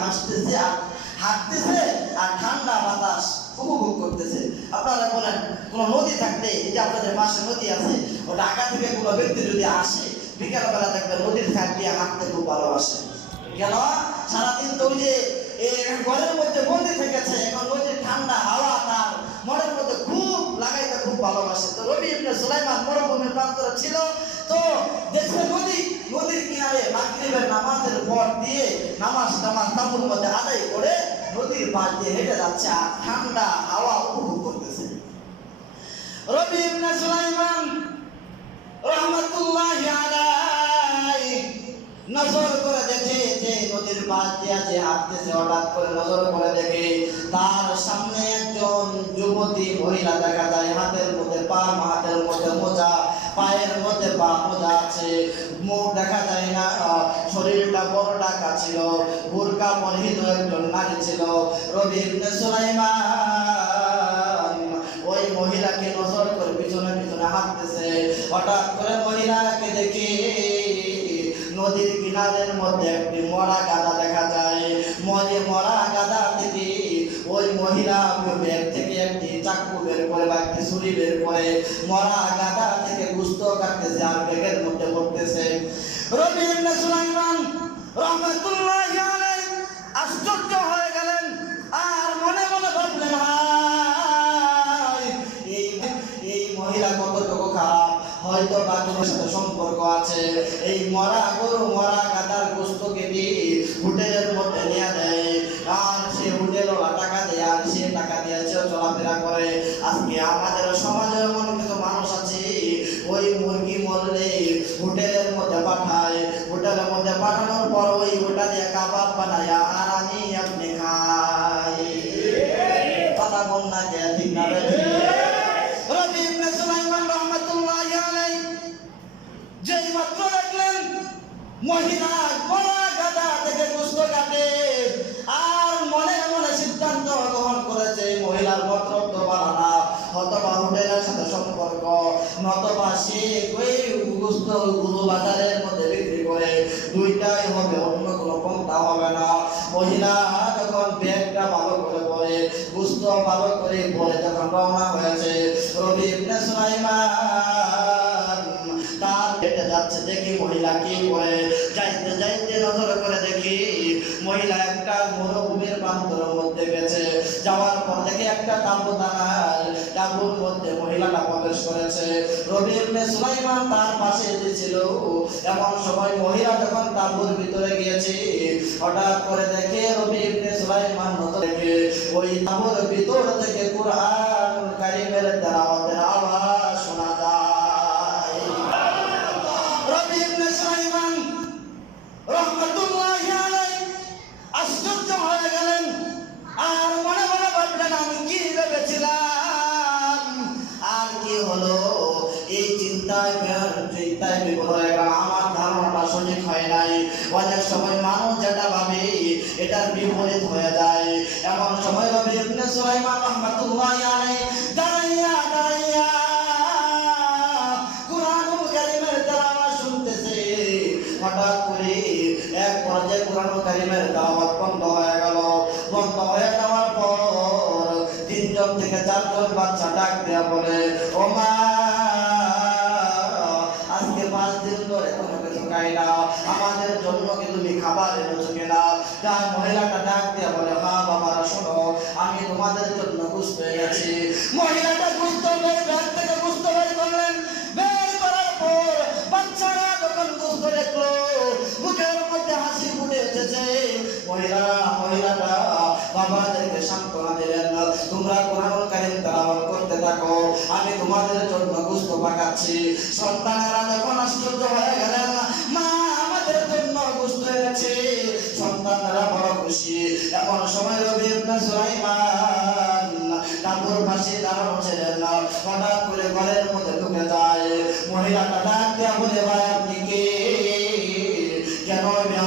হাঁটতেছে আর ঠান্ডা বাতাস উপভোগ করতেছে। আপনারা বলেন কোন নদী থাকলে, এই যে আপনাদের পাশে নদী আছে, ও ঢাকা থেকে কোনো ব্যক্তি যদি আসে বিকালবেলা দেখবে নদীর ধার দিয়ে হাঁটতে খুব ভালোবাসে। কেন? সারাদিন তো ওই যে ঘরের মধ্যে বন্দি থেকেছে, এখন নদীর ঠান্ডা হাওয়া তার মনের মধ্যে খুব লাগাইতে খুব ভালোবাসে। তো রবি ইবনে সুলাইমান মরুভূমির প্রান্তরে ছিল, তো দেখছে নদীর কিনারে মাগরিবের নামাজের পর দিয়ে নামাজ তাঁবুর মধ্যে আদায় করে নদীর পাশ দিয়ে হেঁটে যাচ্ছে আর ঠান্ডা হাওয়া উপভোগ করতেছে। রবি ইবনে সুলাইমান রাহমাতুল্লাহি আলাইহি নজর করে দেখে যে নদীর পাশ দিয়ে যে হাঁটতেছে, হঠাৎ করে নজর করে দেখে তার সামনে একজন যুবতী মহিলা দেখা যায়। হাতের মধ্যে মোজা, পায়ের মধ্যে মোজা আছে, মুখ দেখা যায় না, শরীরটা বড় ঢাকা ছিল, বুরকা পরিহিত একজন নারী ছিল। রবি ইবনে সুলাইমান ওই মহিলাকে নজর করে পিছনে পিছনে হাঁটতেছে। হঠাৎ করে মহিলাকে দেখে নদীর কিনারের মধ্যে একটি মরা গাধা দেখা যায়। মরা গাধা থেকে ওই মহিলা ব্যাগ থেকে একটি চাকু বের করে বা একটি ছুরি বের করে মরা গাধা থেকে গোশত কাটতেছে আর ব্যাগের মধ্যে পড়তেছে। রবি ইবনে সুলাইমান রাহমাতুল্লাহি আলাইহি আশ্চর্য হয়ে গেলেন আর মনে মনে ভাবলেন, হায় এই মহিলা কতটুকু খারাপ, হয়তো বা তোমার সাথে সম্পর্ক আছে। এই মরা গরু মরা গাদার গোশত কেটে হোটেলের মধ্যে নিয়ে দেয় আর সে হোটেলওয়ালা টাকা দেয় আর সে টাকা দিয়ে চলাফেরা করে। আজকে আমাদের সমাজে এমন কিছু মানুষ আছে, ওই মুরগি মরলে হোটেলের মধ্যে পাঠায়, হোটেলের মধ্যে পাঠানোর পর ওই ওটা দিয়ে কাবাব বানায় আর আপনি খাই। কথা বল না যে ঠিক না? রবি ইবনে সুলাইমান রাহমাতুল্লাহি আলাইহি যেই মাত্র দেখলেন মহিলা মরা গাদা থেকে গোশত কাটে আর মনে মনে সিদ্ধান্ত গ্রহণ করেছে মহিলার মতলব বাড়ানা, অথবা হোটেলের সাথে সম্পর্ক, নতবা সে ওই গোশত গুরু বাজারের মধ্যে বিক্রি করে, দুইটাই হবে, অন্য কোনো পন্থা হবে না। মহিলা যখন ব্যাগটা ভালো করে পরে, গোশত ভালো করে পরে যখন রওনা হয়েছে, রবি ইবনে সুলাইমান তার হেঁটে যাচ্ছে। দেখি মহিলা কি করে, যাইতে যাইতে নজর করে দেখি মহিলা একটা মরুভূমির প্রান্তরের মধ্যে গেছে। যাওয়ার পর দেখি একটা তাঁবু দাঁড়ায়, তাঁবুর মধ্যে মহিলাটা প্রবেশ করেছে। রবি ইবনে সুলাইমান তার পাশে ছিল। এমন সময় মহিলা যখন তাঁবুর ভিতরে গিয়েছে, হঠাৎ করে দেখে রবি ইবনে সুলাইমান নজর দেখে ওই তাঁবুর ভিতর থেকে কুরআন কারীমের তেলাওয়াতের আওয়াজ শোনা যায়। রবি ইবনে সুলাইমান রাহমাতুল্লাহি আলাইহি আশ্চর্য হয়ে গেলেন আর মনে মনে ভাবলেন, আমি কি ভেবেছিলাম আর কি হলো। এই চিন্তায় বিপদ হয়ে গেল, আমার ধারণাটা সঠিক হয় নাই। অনেক সময় মানুষ যেটা ভাবে এটার বিপরীত হয়ে যায়। এমন সময় রবি ইবনে সুলাইমান রাহমাতুল্লাহি আলাইহি দাঁড়াইয়া কুরআনুল কারীমের তেলাওয়াত শুনতেছে। হঠাৎ করে এক পর্যায়ে কুরআনুল কারীমের তেলাওয়াত বন্ধ হয়ে গেল। বন্ধ হয়ে যাওয়ার পর 3 জন থেকে 4 জন বাচ্চা ডাক দেয়া বলে, ও মা, আজকে 5 দিন ধরে কোনো কিছু খাই না, আমাদের জন্য কি তুমি খাবার এনেছো কিনা? তাই মহিলাটা ডাক দেয়া বলে, মা বাবারা শোনো, আমি তোমাদের জন্য গোশত এনেছি। মহিলাটা গোশত ব্যাগ থেকে গোশত বের করলেন। বের করার পর বাচ্চারা যখন গোশত দেখলো, মুখের মধ্যে হাসি ফুটে এসেছে। মহিলাটা বাবাদেরকে সান্ত্বনা দিলেন, তোমরা কোরআনুল কারীম তেলাওয়াত করতে থাকো, আমি তোমাদের জন্য গোশত পাকাচ্ছি। সন্তানেরা যখন আশ্চর্য হয়ে গেলেন, মা আমাদের জন্য গোশত এনেছে, সন্তানরা খুশি। এমন সময় রবি ইবনে সুলাইমান তাঁবুর পাশে দাঁড়ানো ছিলেন, হঠাৎ করে ঘরের মধ্যে ঢুকে যায়। মহিলাটা ডাক দেয়া বলে, ভাই আপনি কে? কেন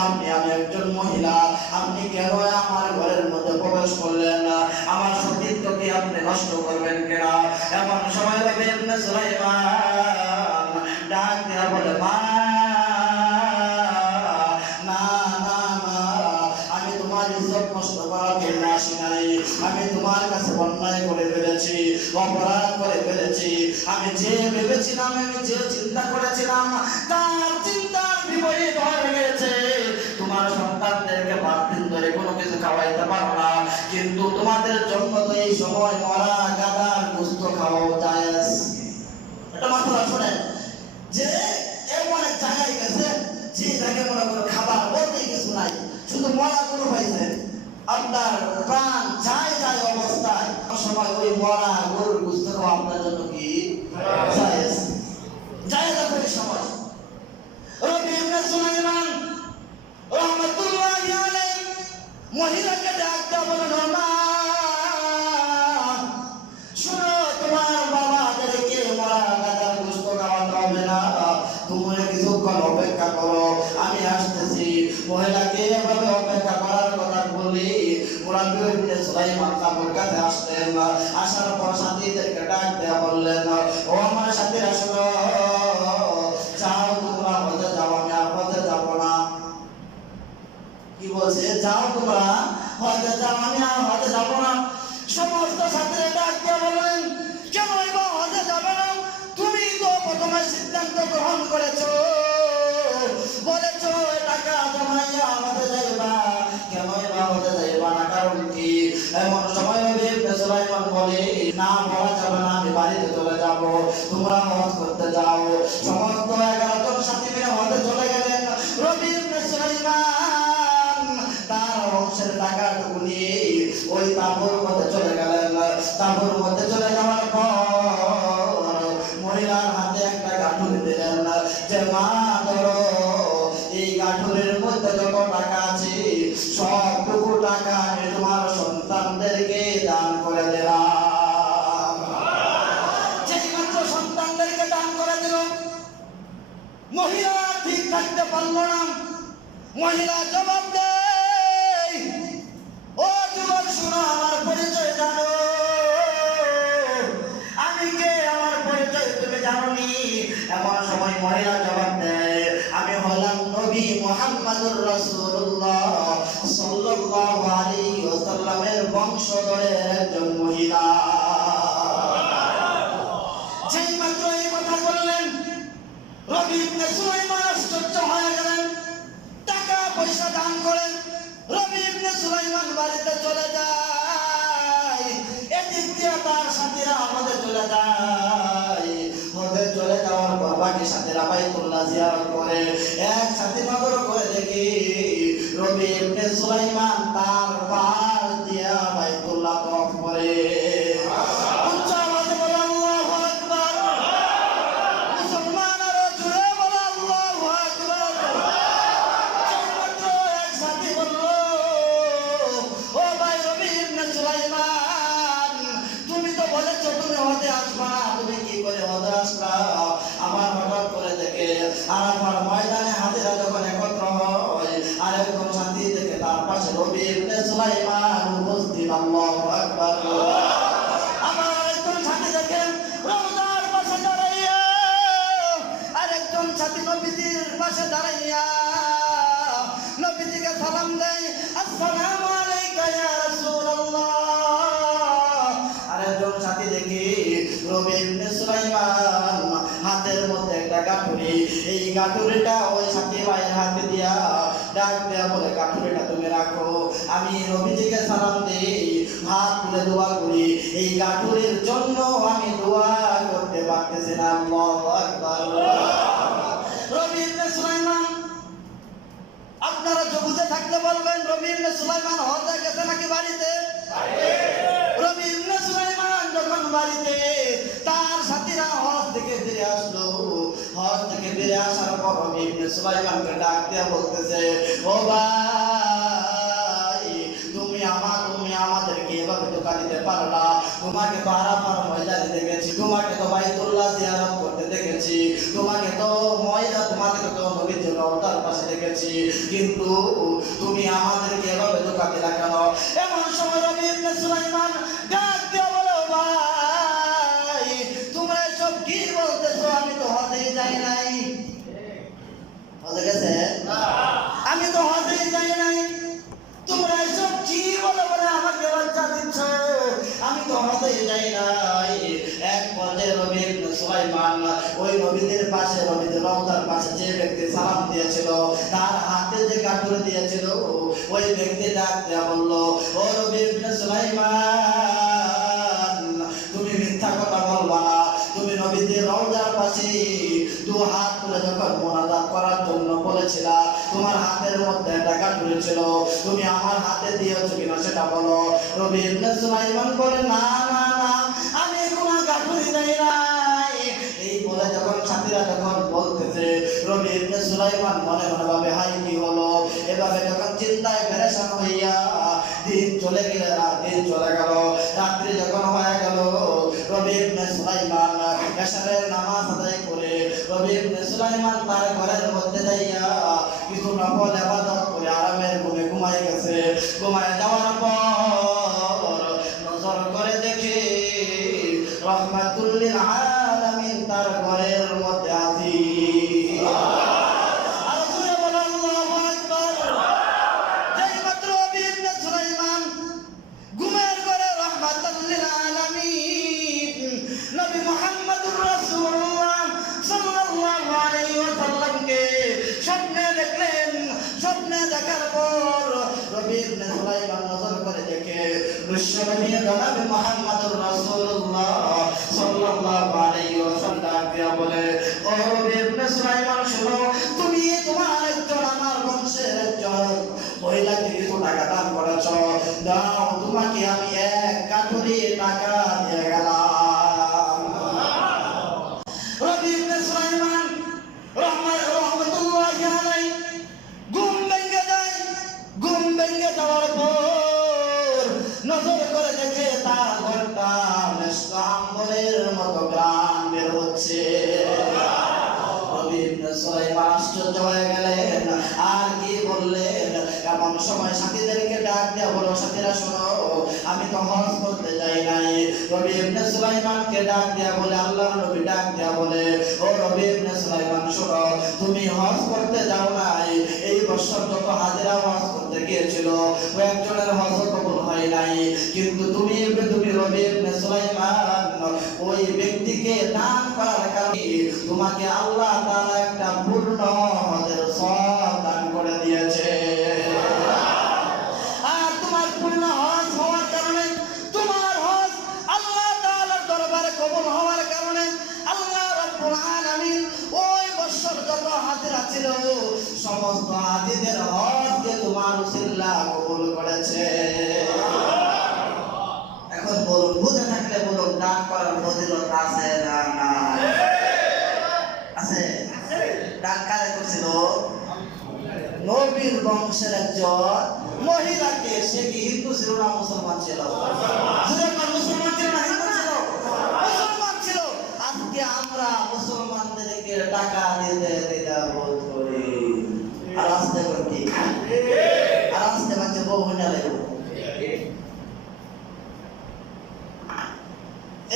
আপনি? আমি একজন মহিলা, আপনি কেন আমার ঘরের মধ্যে প্রবেশ করলেন? আমার সতীত্বকে আপনি নষ্ট করবেন কেন? এমন সময় রবি ইবনে সুলাইমান ডাক দেয়া বলে, মা নষ্ট করার জন্য আসি নাই। আমি তোমার কাছে অন্যায় করে ফেলেছি, অপরাধ করে ফেলেছি। আমি যে ভেবেছিলাম, আমি যে চিন্তা করেছিলাম, তার চিন্তার বিপরীত হয়ে গেছে। তোমার সন্তানদেরকে 5 দিন ধরে কোনো কিছু খাওয়াইতে পারো না, কিন্তু তোমাদের জন্য তো এই সময় মরা গাদার গোশত খাওয়াও জায়েজ। এটা মাথায় শোনেন যে এমন এক জায়গায় গেছে যে জায়গায় মনে করো খাবার বলতে কিছু নাই, শুধু মরা গরু পাইছে। আপনার প্রাণ যায় যায় অবস্থায় সময় ওই মরা গরুর গোশত খাওয়া আপনার জন্য কি জায়েজ? জায়েজ আছে এই সময়। রবি ইবনে সুলাইমান রাহমাতুল্লাহি আলাইহি মহিলাকে ডাক দেয়া বলেন, মা শুনো, তোমার বাবাদেরকে মরা গাদার গোশত খাওয়াতে হবে না, তুমি কিছুক্ষণ অপেক্ষা করো, আমি আসতেছি। মহিলাকে এভাবে অপেক্ষা করার কথা বলি রবি ইবনে সুলাইমান তাঁবুর কাছে আসলেন। আসার পর সাথীদেরকে ডাক দেয়া বললেন, ও আমার সাথীরা শোনো, যাও তোমরা হজে যাও, আমি আর হজে যাব না। কি বলছে? যাও তোমরা হজে যাও, আমি আর হজে যাব না। সমস্ত সাথীরা ডাক দেয়া বললেন, কেন এবার হজে যাবে না? তুমি তো প্রথমে সিদ্ধান্ত গ্রহণ করেছো, বলেছো টাকা জমাইয়া হজে যাইবা, কেন এবার হজে যাইবা না? কারণ কি? এমন সময় রবি ইবনে সুলাইমান বলে, না বলা যাবে না, আমি বাড়িতে চলে যাব, তোমরা হজ করতে যাও। সমস্ত 11 জন সাথী মিলে হজে চলে গেলেন। রবি ইবনে সুলাইমান তার অংশের টাকাটুকু নিয়ে ওই তাঁবুর মধ্যে চলে গেলেন। তাঁবুর মধ্যে চলে যাওয়ার পর মহিলার হাতে একটা গাঁঠুরি দিলেন যে, মা ধরো, এই গাঁঠুরির মধ্যে যত টাকা আছে সবটুকু টাকা আমি তোমার সন্তানদেরকে দান করে দিলাম। যেই মাত্র সন্তানদেরকে দান করে দিল, মহিলা ঠিক থাকতে পারল না। মহিলা জবাব দেয়, ও যুবক শুনো, আমার পরিচয় জানো? আমি কে? আমার পরিচয় তুমি জানোনি? এমন সময় মহিলা জবাব দেয়, আমি হলাম নবী মুহাম্মদুর রাসূলুল্লাহ সাল্লাল্লাহু আলাইহি ওয়াসাল্লামের বংশধরের একজন মহিলা। যেই মাত্র এই কথা বললেন, রবি ইবনে সুলাইমান আশ্চর্য হয়ে গেলেন। টাকা পয়সা দান করেন, রবি ইবনে সুলাইমান বাড়িতে চলে যায়। এদিক দিয়ে তার সাথীরা হজে চলে যায়। হজে চলে যাওয়ার পর বাকি সাথীরা বাইতুল্লাহ জিয়ারত করে। এক সাথী নজর করে দেখি রবি ইবনে সুলাইমান তার পাশ দিয়া বাইতুল্লাহ তওয়াফ করে। উচ্চ আওয়াজে বলে আল্লাহু আকবার। মুসলমানরা জুড়ে বলে আল্লাহু আকবার। মাত্র এক সাথী বলল, ও ভাই রবি ইবনে সুলাইমান, তুমি তো বলেছো তুমি হজে আসবা না, তুমি কি করে হজে আসবা? আমার হঠাৎ করে দেখে আরাফার ময়দানে হাজিরা যখন একত্র হয়, আরেকজন সাথী দেখে তার পাশে রবি ইবনে সুলাইমান উপস্থিত। আল্লাহু আকবার। আমার আরেকজন সাথী দেখে রওজার পাশে দাঁড়াইয়া, আরেকজন সাথী নবীজির পাশে দাঁড়াইয়া নবীজিকে সালাম দেয়, আসসালামু আলাইকা ইয়া রাসূলুল্লাহ। আরেকজন সাথী দেখি রবি ইবনে সুলাইমান হাতের মধ্যে একটা গাঁঠুরি, এই গাঁঠুরিটা ওই সাথী ভাইয়ের হাতে দিয়া ডাক দেয়া বলে, গাঁঠুরিটা তুমি রাখো, আমি নবীজিকে সালাম দেই, হাত তুলে দোয়া করি, এই গাঁঠুরির জন্য আমি দোয়া করতে পারতেছি না। আল্লাহু আকবার। রবি ইবনে সুলাইমান, আপনারা বুঝে থাকলে বলবেন, রবি ইবনে সুলাইমান হজে গেছে নাকি বাড়িতে? রবি ইবনে সুলাইমান যখন বাড়িতে, তার সাথীরা হজ থেকে ফিরে আসলো। হজ থেকে ফিরে আসার পর রবি ইবনে সুলাইমানকে ডাক দিয়ে বলতেছে, ও ভাই, পারলা, তোমাকে তো আরাফার ময়দানে দেখেছি, তোমাকে তো বাইতুল্লাহ জিয়ারত করতে দেখেছি, তোমাকে তো নবীর রওজার পাশে দেখেছি, কিন্তু তুমি আমাদেরকে এভাবে ধোঁকা দিলা কেন? এমন সময় নবী ইবনে সুলাইমান ডাক দিয়ে বলে, ভাই তোমরা এসব কি বলতেছো? আমি তো হজেই যাই নাই। হজে গেছে? আমি তো হজেই যাই নাই, তোমরা এসব কি বলে বলে আমাকে লজ্জা দিচ্ছ? আমি তো হজেই যাই নাই। এক পর্যায়ে নবী ইবনে সুলাইমান ওই নবীদের পাশে, নবীদের রওজার পাশে যে ব্যক্তি সালাম দিয়েছিল, তার হাতে যে কাটুরে দিয়েছিল, ওই ব্যক্তি ডাক দিয়ে বলল, ও নবী ইবনে সুলাইমান, তুমি মিথ্যা কথা বলবা না। তুমি নবীদের রওজার পাশে দু হাত তুলে যখন মোনাজাত করার জন্য বলেছিলা, তোমার হাতের মধ্যে একটা কাটুরে ছিল, তুমি আমার হাতে দিয়েছো কিনা সেটা বলো। নবী ইবনে সুলাইমান বলে, না না না, আমি কোনো কাটুরি দেই নাই। এই বলে যখন সাথীরা যখন বলতেছে, নবী ইবনে সুলাইমান মনে মনে ভাবে, হাই কি হলো? এভাবে যখন চিন্তায় পেরেশান হইয়া দিন চলে গেল, দিন চলে গেল, রাত্রি যখন হয়ে গেল, নবী ইবনে সুলাইমান এশারের নামাজ আদায় করে নবী ইবনে সুলাইমান তার ঘরের মধ্যে যাইয়া কিছু নফল ইবাদত করে আরামের ঘুমে ঘুমায় গেছে। ঘুমায় যাওয়ার পর নজর করে দেখে রাহমাতুল লিল আলামিন তার ঘরের মধ্যে হাজির। আর জোরে বলো আল্লাহু আকবার। যেইমাত্র নবী ইবনে সুলাইমান ঘুমের ঘরে রাহমাতুল লিল আলামিন নবী মুহাম্মদুর রাসূলুল্লাহ সাল্লাল্লাহু আলাইহি ওয়াসাল্লামকে স্বপ্নে দেখলেন। স্বপ্নে দেখার পর নবী ইবনে সুলাইমান নজর করে দেখে বিশ্বনবী জনাব মুহাম্মদুর রাসূলুল্লাহ সাল্লাল্লাহু আলাইহি ওয়াসাল্লাম বলে, ও নবী ইবনে সুলাইমান, শোনো, তুমি তোমার একজন আমার বংশের একজন মহিলাকে কিছু টাকা দান করেছ, দাও, তোমাকে আমি এক কাঠুরি টাকা দিয়ে গেলাম। নবী ইবনে সুলাইমান রাহমাতুল্লাহি আলাইহি ঘুম ভেঙে যায়। ঘুম ভেঙে যাওয়ার পর নজর করে দেখে তার ঘরটা মেশক আম্বরের মতো গ্রাম বের হচ্ছে। নবী ইবনে সুলাইমান আশ্চর্য হয়ে গেলেন, আর কি বললেন? এমন সময় সাথীদেরকে ডাক দিয়ে বলো, সাথীরা শোনো, আমি তো হজ করতে যাই নাই। নবী ইবনে সুলাইমানকে ডাক দিয়ে বলে, আল্লাহর নবী ডাক দিয়ে বলে, ও নবী ইবনে সুলাইমান, শোনো, তুমি হজ করতে যাও নাই। এই বছর যত হাজিরা হজ করতে গিয়েছিল, ও একজনের হজ কবুল হয় নাই, কিন্তু তুমি নবী ইবনে সুলাইমান ওই ব্যক্তিকে দান করার কারণে তোমাকে আল্লাহ তাআলা একটা পূর্ণ হজের সওয়াব দান করে দিয়েছে। আর তোমার পূর্ণ হজ হওয়ার কারণে, তোমার হজ আল্লাহ তাআলার দরবারে কবুল হওয়ার কারণে আল্লাহ রাব্বুল আলামিন ওই বছর যত হাজিরা ছিল সমস্ত হাজিদের হজকে তোমার উসিলা কবুল করেছে। এখন বলুন, বুঝে থাকলে বলুন, দান করার ফজিলত আছে না নাই? আছে। দান কারে করছিল? নবীর বংশের একজন মহিলাকে। সে কি হিন্দু ছিল না মুসলমান ছিল? মুসলমান ছিল না হিন্দু ছিল? মুসলমান ছিল। আজকে আমরা মুসলমানদেরকে টাকা দিতে দ্বিধাবোধ করি, আর আসতে পারি, আর আসতে পারছে বউ হইনা লাগবে।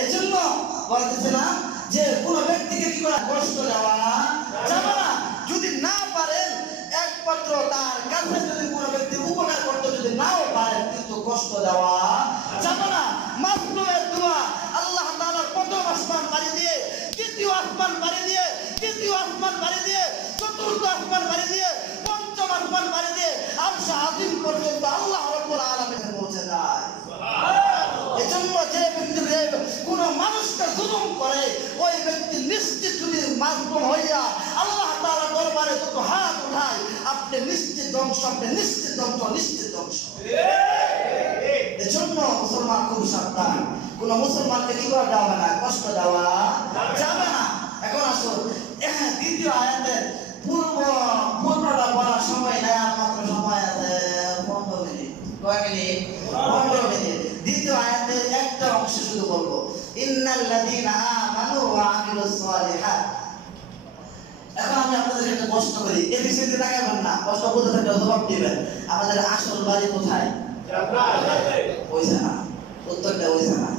এজন্য বলতেছিলাম যে কোন ব্যক্তিকে কি করা কষ্ট দেওয়া যাবে না। যদি না পারেন, একমাত্র তার কাছে যদি কোনো ব্যক্তি উপকার করতে যদি নাও পারেন, কিন্তু কষ্ট দেওয়া যাবে না। মাসলুমের দোয়া আল্লাহ তাআলার প্রথম আসমান পাড়ি দিয়ে, দ্বিতীয় আসমান পাড়ি দিয়ে, তৃতীয় আসমান পাড়ি দিয়ে, চতুর্থ আসমান পাড়ি দিয়ে, পঞ্চম আসমান পাড়ি দিয়ে আরশে আজিম পর্যন্ত আল্লাহ রাব্বুল আলামিন পৌঁছে যায়। এজন্য যে ব্যক্তি কোন মানুষকে জুলুম করে, ওই ব্যক্তি নিশ্চিত যদি মাজলুম হইয়া আল্লাহ তাআলার দরবারে যত হাত উঠায়, আপনি নিশ্চিত ধ্বংস, আপনি নিশ্চিত ধ্বংস, নিশ্চিত ধ্বংস। এজন্য মুসলমান খুব সাবধান। কোন মুসলমানকে কি করা যাবে না, কষ্ট দেওয়া যাবে না। এখন আসুন দ্বিতীয় আয়াতের পূর্ণটা বলার সময় নেই, আর মাত্র সময় আছে 15 মিনিট। কয় মিনিট? 15 মিনিট। দ্বিতীয় আয়াতের ইন্নাল্লাযীনা আমানু ওয়া আমিলুস সালিহাত। এখন আমি আপনাদের একটা প্রশ্ন করি, এবিসিডি তাকাবেন না, প্রশ্ন বুঝে থাকলে জবাব দিবেন। আমাদের আসল বাড়ি কোথায়? জান্নাতে। ওইছে না, উত্তরটা ওইছে না।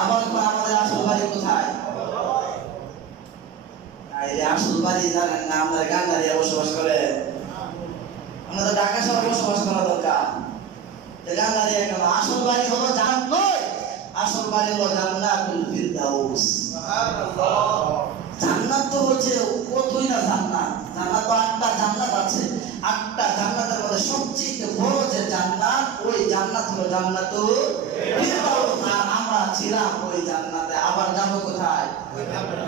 আমাদের আসল বাড়ি কোথায়? এই আসল বাড়ি জানেন না, আমাদের গান্ধারিয়া বসবাস করে। আমাদের ঢাকা শহরে বসবাস করা দরকার। গান্ধারিয়া কেন? আসল বাড়ি হলো জান্নাত নয়, আসল বাড়ি হলো জান্নাতুল ফিরদাউস। সুবহানাল্লাহ। জান্নাত তো হচ্ছে কতই না জান্নাত। জান্নাত তো 8টা জান্নাত আছে। 8টা জান্নাতের মধ্যে সবচেয়ে বড় যে জান্নাত, ওই জান্নাত হলো জান্নাতুল ফিরদাউস। আর আমরা ছিলাম ওই জান্নাতে। আবার যাব কোথায়?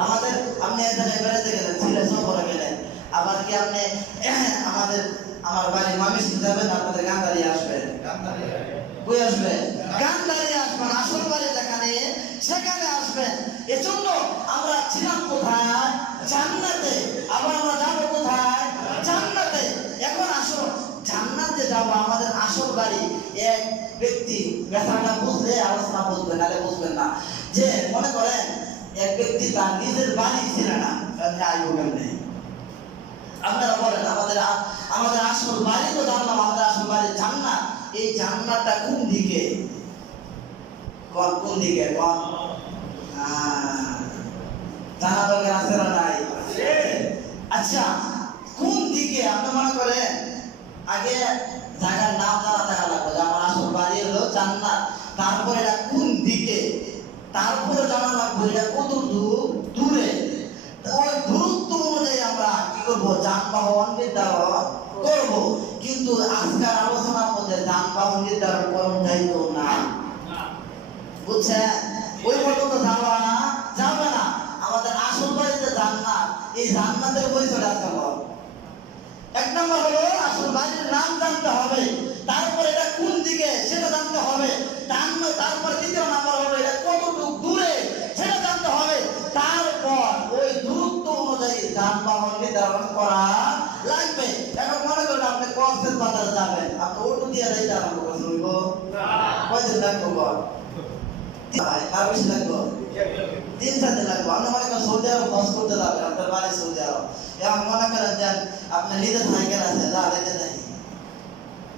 আমাদের আপনি এক জায়গায় বেড়াতে গেলেন, ছেলে সফরে গেলেন, আবার কি আপনি আমার বাড়ি মামিসিং যাবেন, আপনাদের গান্ধারিয়া আসবেন। কই আসবেন? গান্ধারিয়া আসবেন। আসল বাড়ি যেখানে সেখানে আসবেন। এজন্য আমরা ছিলাম কোথায়? জান্নাতে। আবার আমরা যাব কোথায়? জান্নাতে। এখন আসো, জান্নাতে যাব, আমাদের আসল বাড়ি। এক ব্যক্তি ব্যাপারটা বুঝলে আলোচনা বুঝবেন, নাহলে বুঝবেন না। যে মনে করেন এক ব্যক্তি তার নিজের বাড়ি ছিল না, আয়ু কেমনে? আপনারা বলেন, আমাদের আসল বাড়ি তো জানলাম, আমাদের আসল বাড়ি জান্নাত। এই জান্নাতটা কোন দিকে? কোন দিকে? জানা দরকার আছে না নাই? আচ্ছা, কোন দিকে? আপনি মনে করেন আগে জায়গার নাম জানা থাকা লাগবে যে আমার আসল বাড়ি হলো জান্নাত, তারপরে এটা কোন দিকে, তারপরে জানা লাগবে এটা কত দূরে। ওই দূরত্ব অনুযায়ী আমরা কি করবো? যানবাহন নির্ধারণ করবো। কিন্তু আজকের আলোচনার মধ্যে যানবাহন নির্ধারণ করুন যাইতো না, বুঝছেন? ওই পর্যন্ত যাবে না। আমাদের আসল বাড়িতে জান্নাত। এই জান্নাতের পরিচয় আজকে বল। এক নম্বর হলো আসল বাড়ির নাম জানতে হবে, তারপর এটা কোন দিকে সেটা জানতে হবে, তারপর দ্বিতীয় নাম্বার হলো এটা কতটুকু দূরে সেটা জানতে হবে। তারপর ওই দূরত্ব অনুযায়ী যানবাহন নির্ধারণ করা লাগবে। এখন মনে করেন আপনি কক্সেস বাজার যাবেন, আপনি অটো দিয়ে যাইতে আরম্ভ করছেন, হইব কয়দিন লাগবো? আর বেশি লাগবো? 3-4 দিন লাগবো। আপনি মনে করেন সৌদি আরব খরচ করতে যাবেন, আপনার বাড়ি সৌদি আরব। এখন মনে করেন যে আপনার নিজের সাইকেল আছে, যাইতে নাই,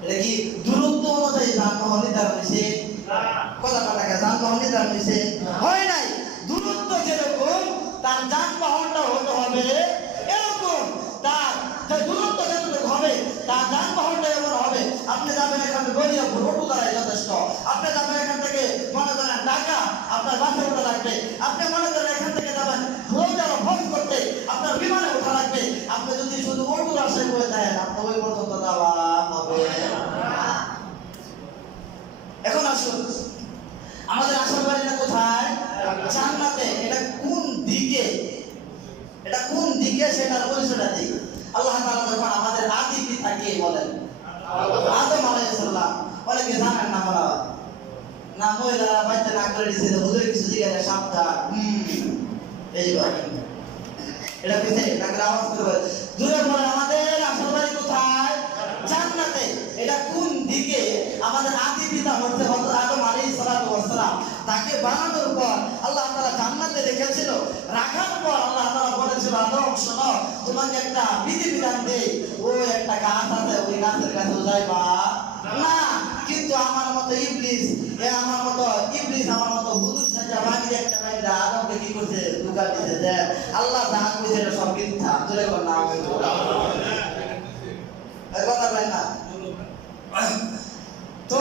এটা কি দূরত্ব অনুযায়ী যানবাহন নির্ধারণ হয়েছে? কত টাকা যানবাহন নির্ধারণ হয়েছে? হয় নাই। দূরত্ব যেরকম তার যানবাহনটা হতে হবে এরকম। তার দূরত্ব যেরকম হবে তার যানবাহনটা এমন হবে। আপনি যাবেন এখান থেকে গড়িয়াপুর, অটো দ্বারাই যথেষ্ট। আপনি যাবেন এখান থেকে মনে করেন ঢাকা, আপনার বাসে ওঠা লাগবে। আপনি মনে করেন এখান থেকে যাবেন রোজারও ভোগ করতে, আপনার বিমানে ওঠা লাগবে। আপনি যদি শুধু অটোর আশায় করে দেন, আপনি ওই পর্যন্ত যাওয়া হবে। এখন আসুন, আমাদের আসল বাড়িটা কোথায়? জান্নাতে। এটা কোন দিকে? এটা কোন দিকে সেটার পরিচয়টা দিই। আল্লাহ তাআলা যখন আমাদের আদি পিতাকে বলেন, আদম আলাইহিস সালাম, অনেকে জানেন না, বলা না মহিলারা বাইতে না করে দিছে, হুজুর কিছু জিজ্ঞাসা সাবধান। এই যে এটা পিছে তাকে আওয়াজ করে জোরে বলেন, আমাদের আসল বাড়ি কোথায়? জান্নাতে। এটা কোন দিকে? আমাদের আদি পিতা হচ্ছে হযরত আদম আলাইহিস সালাতু ওয়াস সালাম। তাকে বানানোর পর আল্লাহ তাআলা জান্নাতে রেখেছিল। রাখার পর আল্লাহ তাআলা বলেছিল, আদম শোনো, তোমাকে একটা বিধিবিধান দেই। ওই একটা গাছ আছে, ওই গাছের কাছে যাইবা না। কিন্তু আমার মতো ইবলিস আমার মতো হুজুর সাজা বাগিয়ে একটা বাইরে আদমকে কি করছে? দুকা দিয়েছে যে আল্লাহ যা কইছে এটা সব মিথ্যা। জোরে কর না, এই কথা বলেন না। তো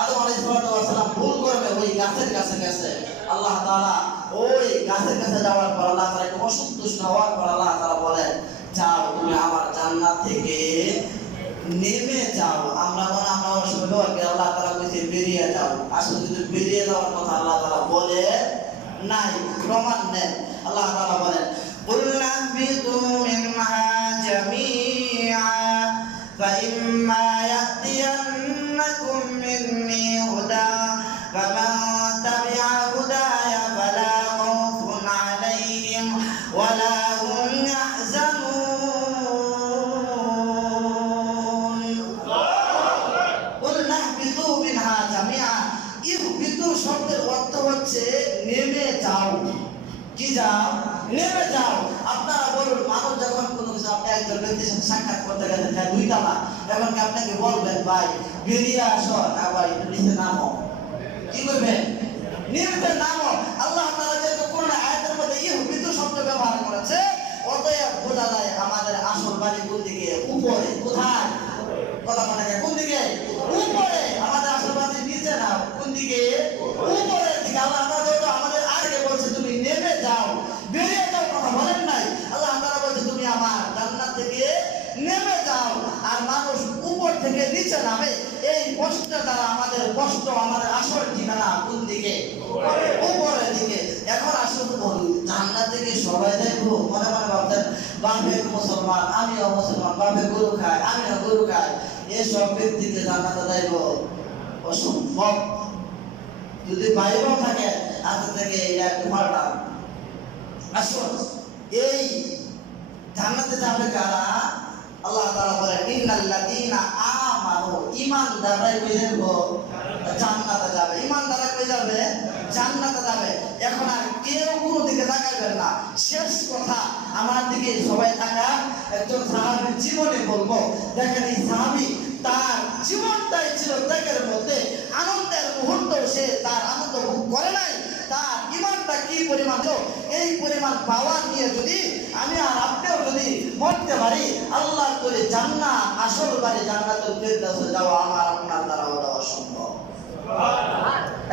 আদম আলাইহিস সালাম ভুল করবে ওই গাছের কাছে গেছে। আল্লাহ তাআলা ওই গাছের কাছে যাওয়ার পর আল্লাহ তাআলা একটু অসন্তুষ্ট হওয়ার পর আল্লাহ তাআলা বলেন, যাও তুমি আমার জান্নাত থেকে নেমে যাও। আমরা শুনবো আল্লাহ তাআলা কইছে বেরিয়ে যাও। আসলে কিন্তু বেরিয়ে যাওয়ার কথা আল্লাহ তাআলা বলে নাই, প্রমাণ নেই। আল্লাহ তাআলা বলেন, কুলনা বিতু মিনহা জামিআ ফাইম্মা ইয়াতিয়ান্নাকুম মিন্নি হুদা ফামান তাবিআ হুদায়া ফালা খাউফুন আলাইহিম ওয়ালা হুম ইয়াহজানুন। কুলনা বিতু মিনহা জামিআ। ইহবিতু শব্দের অর্থ হচ্ছে যাও। কি যাও? নেমে যাও। আপনারা বলুন, মানুষ যখন কোনো কিছু, আপনি একজন ব্যক্তির সাথে সাক্ষাৎ করতে গেছেন, হ্যাঁ 2 তলা, এখন কি আপনাকে বলবেন ভাই বেরিয়ে আসো না ভাই একটু নিচে নামো? কি করবেন? নিচে নামো। আল্লাহ তাআলা যেহেতু কোরআন আয়াতের মধ্যে ইহবিতু শব্দ ব্যবহার করেছে, অতএব বোঝা যায় আমাদের আসল বাড়ি কোন দিকে? উপরে। কোথায়? কথা বলে কোন দিকে? উপরে। আমাদের আসল বাড়ি নিচে না, কোন দিকে? উপরের দিকে। আল্লাহ তাআলা যেহেতু আমাদের আগে বলছে তুমি নেমে যাও, বেরিয়ে যাও, কথা বলেন নাই? আল্লাহ তাআলা বলছে তুমি আমার জান্নাত থেকে নেমে যাও। আর মানুষ উপর থেকে নিচে নামে, এই কষ্টের দ্বারা আমাদের কষ্ট, আমাদের আসল ঠিকানা কোন দিকে? উপরের দিকে। এখন আসল বলি, জান্নাত থেকে সবাই দেখবো? মনে মনে ভাবতেন বাপে মুসলমান, আমিও মুসলমান, বাপে গরু খায়, আমিও গরু খাই, এসব ব্যক্তিকে জান্নাতে যাইব অসম্ভব। যদি বাইরেও থাকে আজকে থেকে এটা একটু পাল্টান। আসুন, এই জান্নাতে যাবে কারা? আল্লাহ তাআলা বলেন ইন্নাল্লাযীনা আমানু, ঈমানদাররা কই যাবে? জান্নাতে যাবে। ঈমানদাররা কই যাবে? জান্নাতে যাবে। এখন আর কেউ কোনো দিকে তাকাবেন না। শেষ কথা আমার দিকে সবাই তাকা। একজন সাহাবীর জীবনে বলবো, দেখেন এই সাহাবী তার জীবনটাই ছিল ত্যাগের মধ্যে, আনন্দের মুহূর্ত সে তার আনন্দ ভোগ করে নাই। তার ঈমানটা কি পরিমাণ, এই পরিমাণ পাওয়ার নিয়ে যদি আমি আর আপনিও যদি মরতে পারি, আল্লাহ করে জান্নাত, আসল বাড়ি জান্নাতুল ফেরদাউসে যাওয়া আমার আপনার দ্বারা দেওয়া সম্ভব।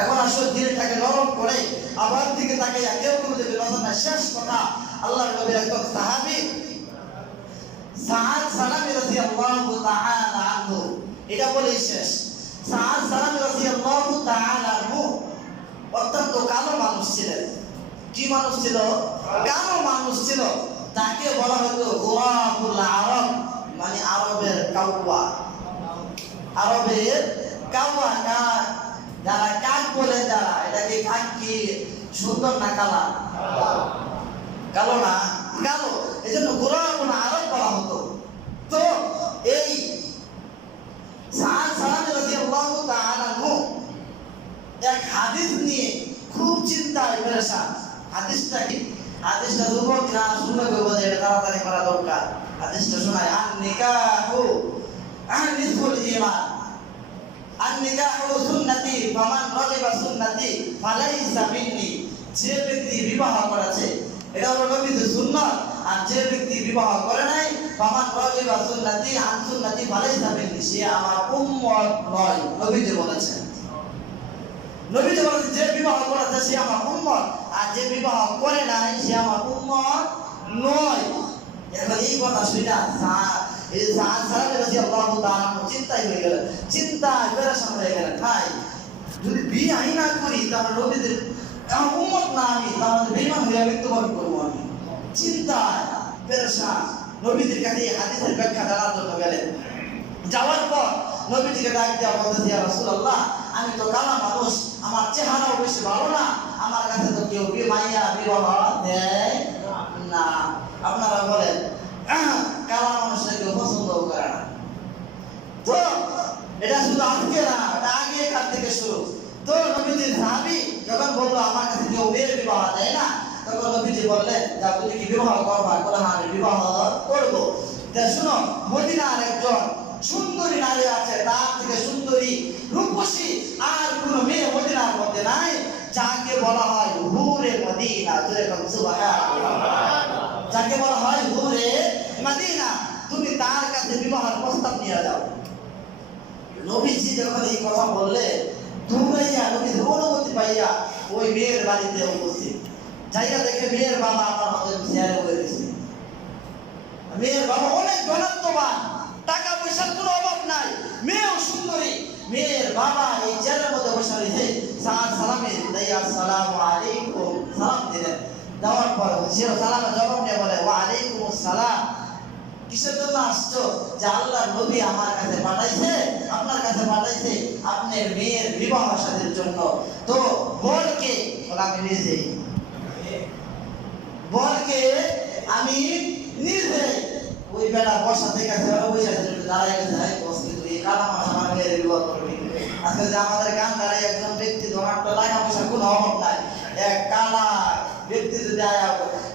এখন আসল দিলটাকে নরম করে আবার দিকে তাকে কেউ কোনো দিকে নজর না। শেষ কথা, আল্লাহর নবীর একজন সাহাবী সাআদ সালামী রাদিয়াল্লাহু তাআলা আনহু, এটা বলেই শেষ। সাআদ সালামী রাদিয়াল্লাহু তাআলা আনহু অত্যন্ত কালো মানুষ ছিলেন। কি মানুষ ছিল? কালো মানুষ ছিল। তাকে বলা হতো গোলাপুল আরব, মানে আরবের কাউয়া। আরবের কাউয়া, যারা কাক বলে, যারা এটাকে কাক কি সুন্দর না কালা? কালো না? কালো। এই জন্য গোলাপুল আরব বলা হতো। তো এই সাআদ সালামী রাদিয়াল্লাহু তাআলা আনহু এক হাদিস নিয়ে খুব চিন্তায় পেরেশান। হাদিসটা কি? হাদিসটা যুবক না শুনলে বোঝে, এটা তাড়াতাড়ি করা দরকার। হাদিসটা শোনায়, আন নিকাহু নিসফুল ঈমান, আন নিকাহু সুন্নতি ফামান রাগিবা সুন্নতি ফালাইসা মিন্নি। যে ব্যক্তি বিবাহ করেছে এটা হলো নবীর সুন্নাত, আর যে ব্যক্তি বিবাহ করে নাই, ফামান রাগিবা সুন্নতি আন সুন্নতি ফালাইসা মিন্নি, সে আমার উম্মত নয়। নবী বলেছেন, নবী বলেছেন যে বিবাহ করেছে সে আমার উম্মত, আর যে বিবাহ করে নাই সে আমার উম্মত নয়। এখন এই কথা শুনে সাআদ সালামী রাদিয়াল্লাহু তাআলা চিন্তায় হয়ে গেলেন, চিন্তায় পেরেশান হয়ে গেলেন। ভাই যদি বিয়ে না করি তাহলে নবীদের আমার উম্মত না আমি, তাহলে বেঈমান হয়ে মৃত্যুবরণ করবো আমি। চিন্তায় পেরেশান নবীদের কাছে এই হাদিসের ব্যাখ্যা জানার জন্য গেলেন। যাওয়ার পর নবীজিকে ডাক দেওয়া বলতেছে, ইয়া রাসূলুল্লাহ, আমি তো কালা মানুষ, আমার চেহারাও বেশি ভালো না, আমার কাছে তো কেউ মাইয়া বিবাহ দেয় না। আপনারা বলেন কালা মানুষরা কেউ পছন্দ করে না। তো এটা শুধু আজকে না, এটা আগেকার থেকে শুরু। তো নবীজির সাহাবী যখন বললো আমার কাছে কেউ মেয়ের বিবাহ দেয় না, তখন নবীজি বললেন, যা তুমি কি বিবাহ করবা? বলে হ্যাঁ আমি বিবাহ করবো। শুনো, মদিনার একজন সুন্দরী নারী আছে, তার থেকে সুন্দরী রূপসী আর কোন মেয়ে মদিনার মধ্যে নাই, যাকে বলা হয় হুরে মদিনা। সুবহানাল্লাহ। যাকে বলা হয় হুরে মদিনা। তুমি তার কাছে বিবাহের প্রস্তাব নিয়ে যাও। নবীজি যখন এই কথা বললে, দৌড়াইয়া নবীজির অনুমতি পাইয়া ওই মেয়ের বাড়িতে উপস্থিত। যাইয়া দেখে মেয়ের বাবা আমার হাতে চেয়ারে বলে দিয়েছে। মেয়ের বাবা অনেক ধনাত্মবান, টাকা পয়সার কোনো অভাব নাই, মেয়েও সুন্দরী। মেয়ের বাবা এই চেয়ারের মধ্যে বসে রয়েছে। সাআদ সালামী দাইয়া আসসালামু আলাইকুম সালাম দিলেন। দেওয়ার পর সে সালামের জবাব নিয়ে বলে, ওয়া আলাইকুমুস সালাম। কিসের জন্য আসছো? যে আল্লাহর নবী আমার কাছে পাঠাইছে, আপনার কাছে পাঠাইছে আপনার মেয়ের বিবাহ শাদীর জন্য। তো বরকে আমি নিজে, বরকে আমি নিজে। ওই বেলা বর্ষা থেকে দাঁড়াই গেছে, কালা মাস আমার মেয়ের বিবাহ করবি। আজকে যে আমাদের গান দাঁড়াই একজন ব্যক্তি ধনাঢ্য, টাকা পয়সার কোনো অভাব নাই, এক কালা ব্যক্তি যদি আয়া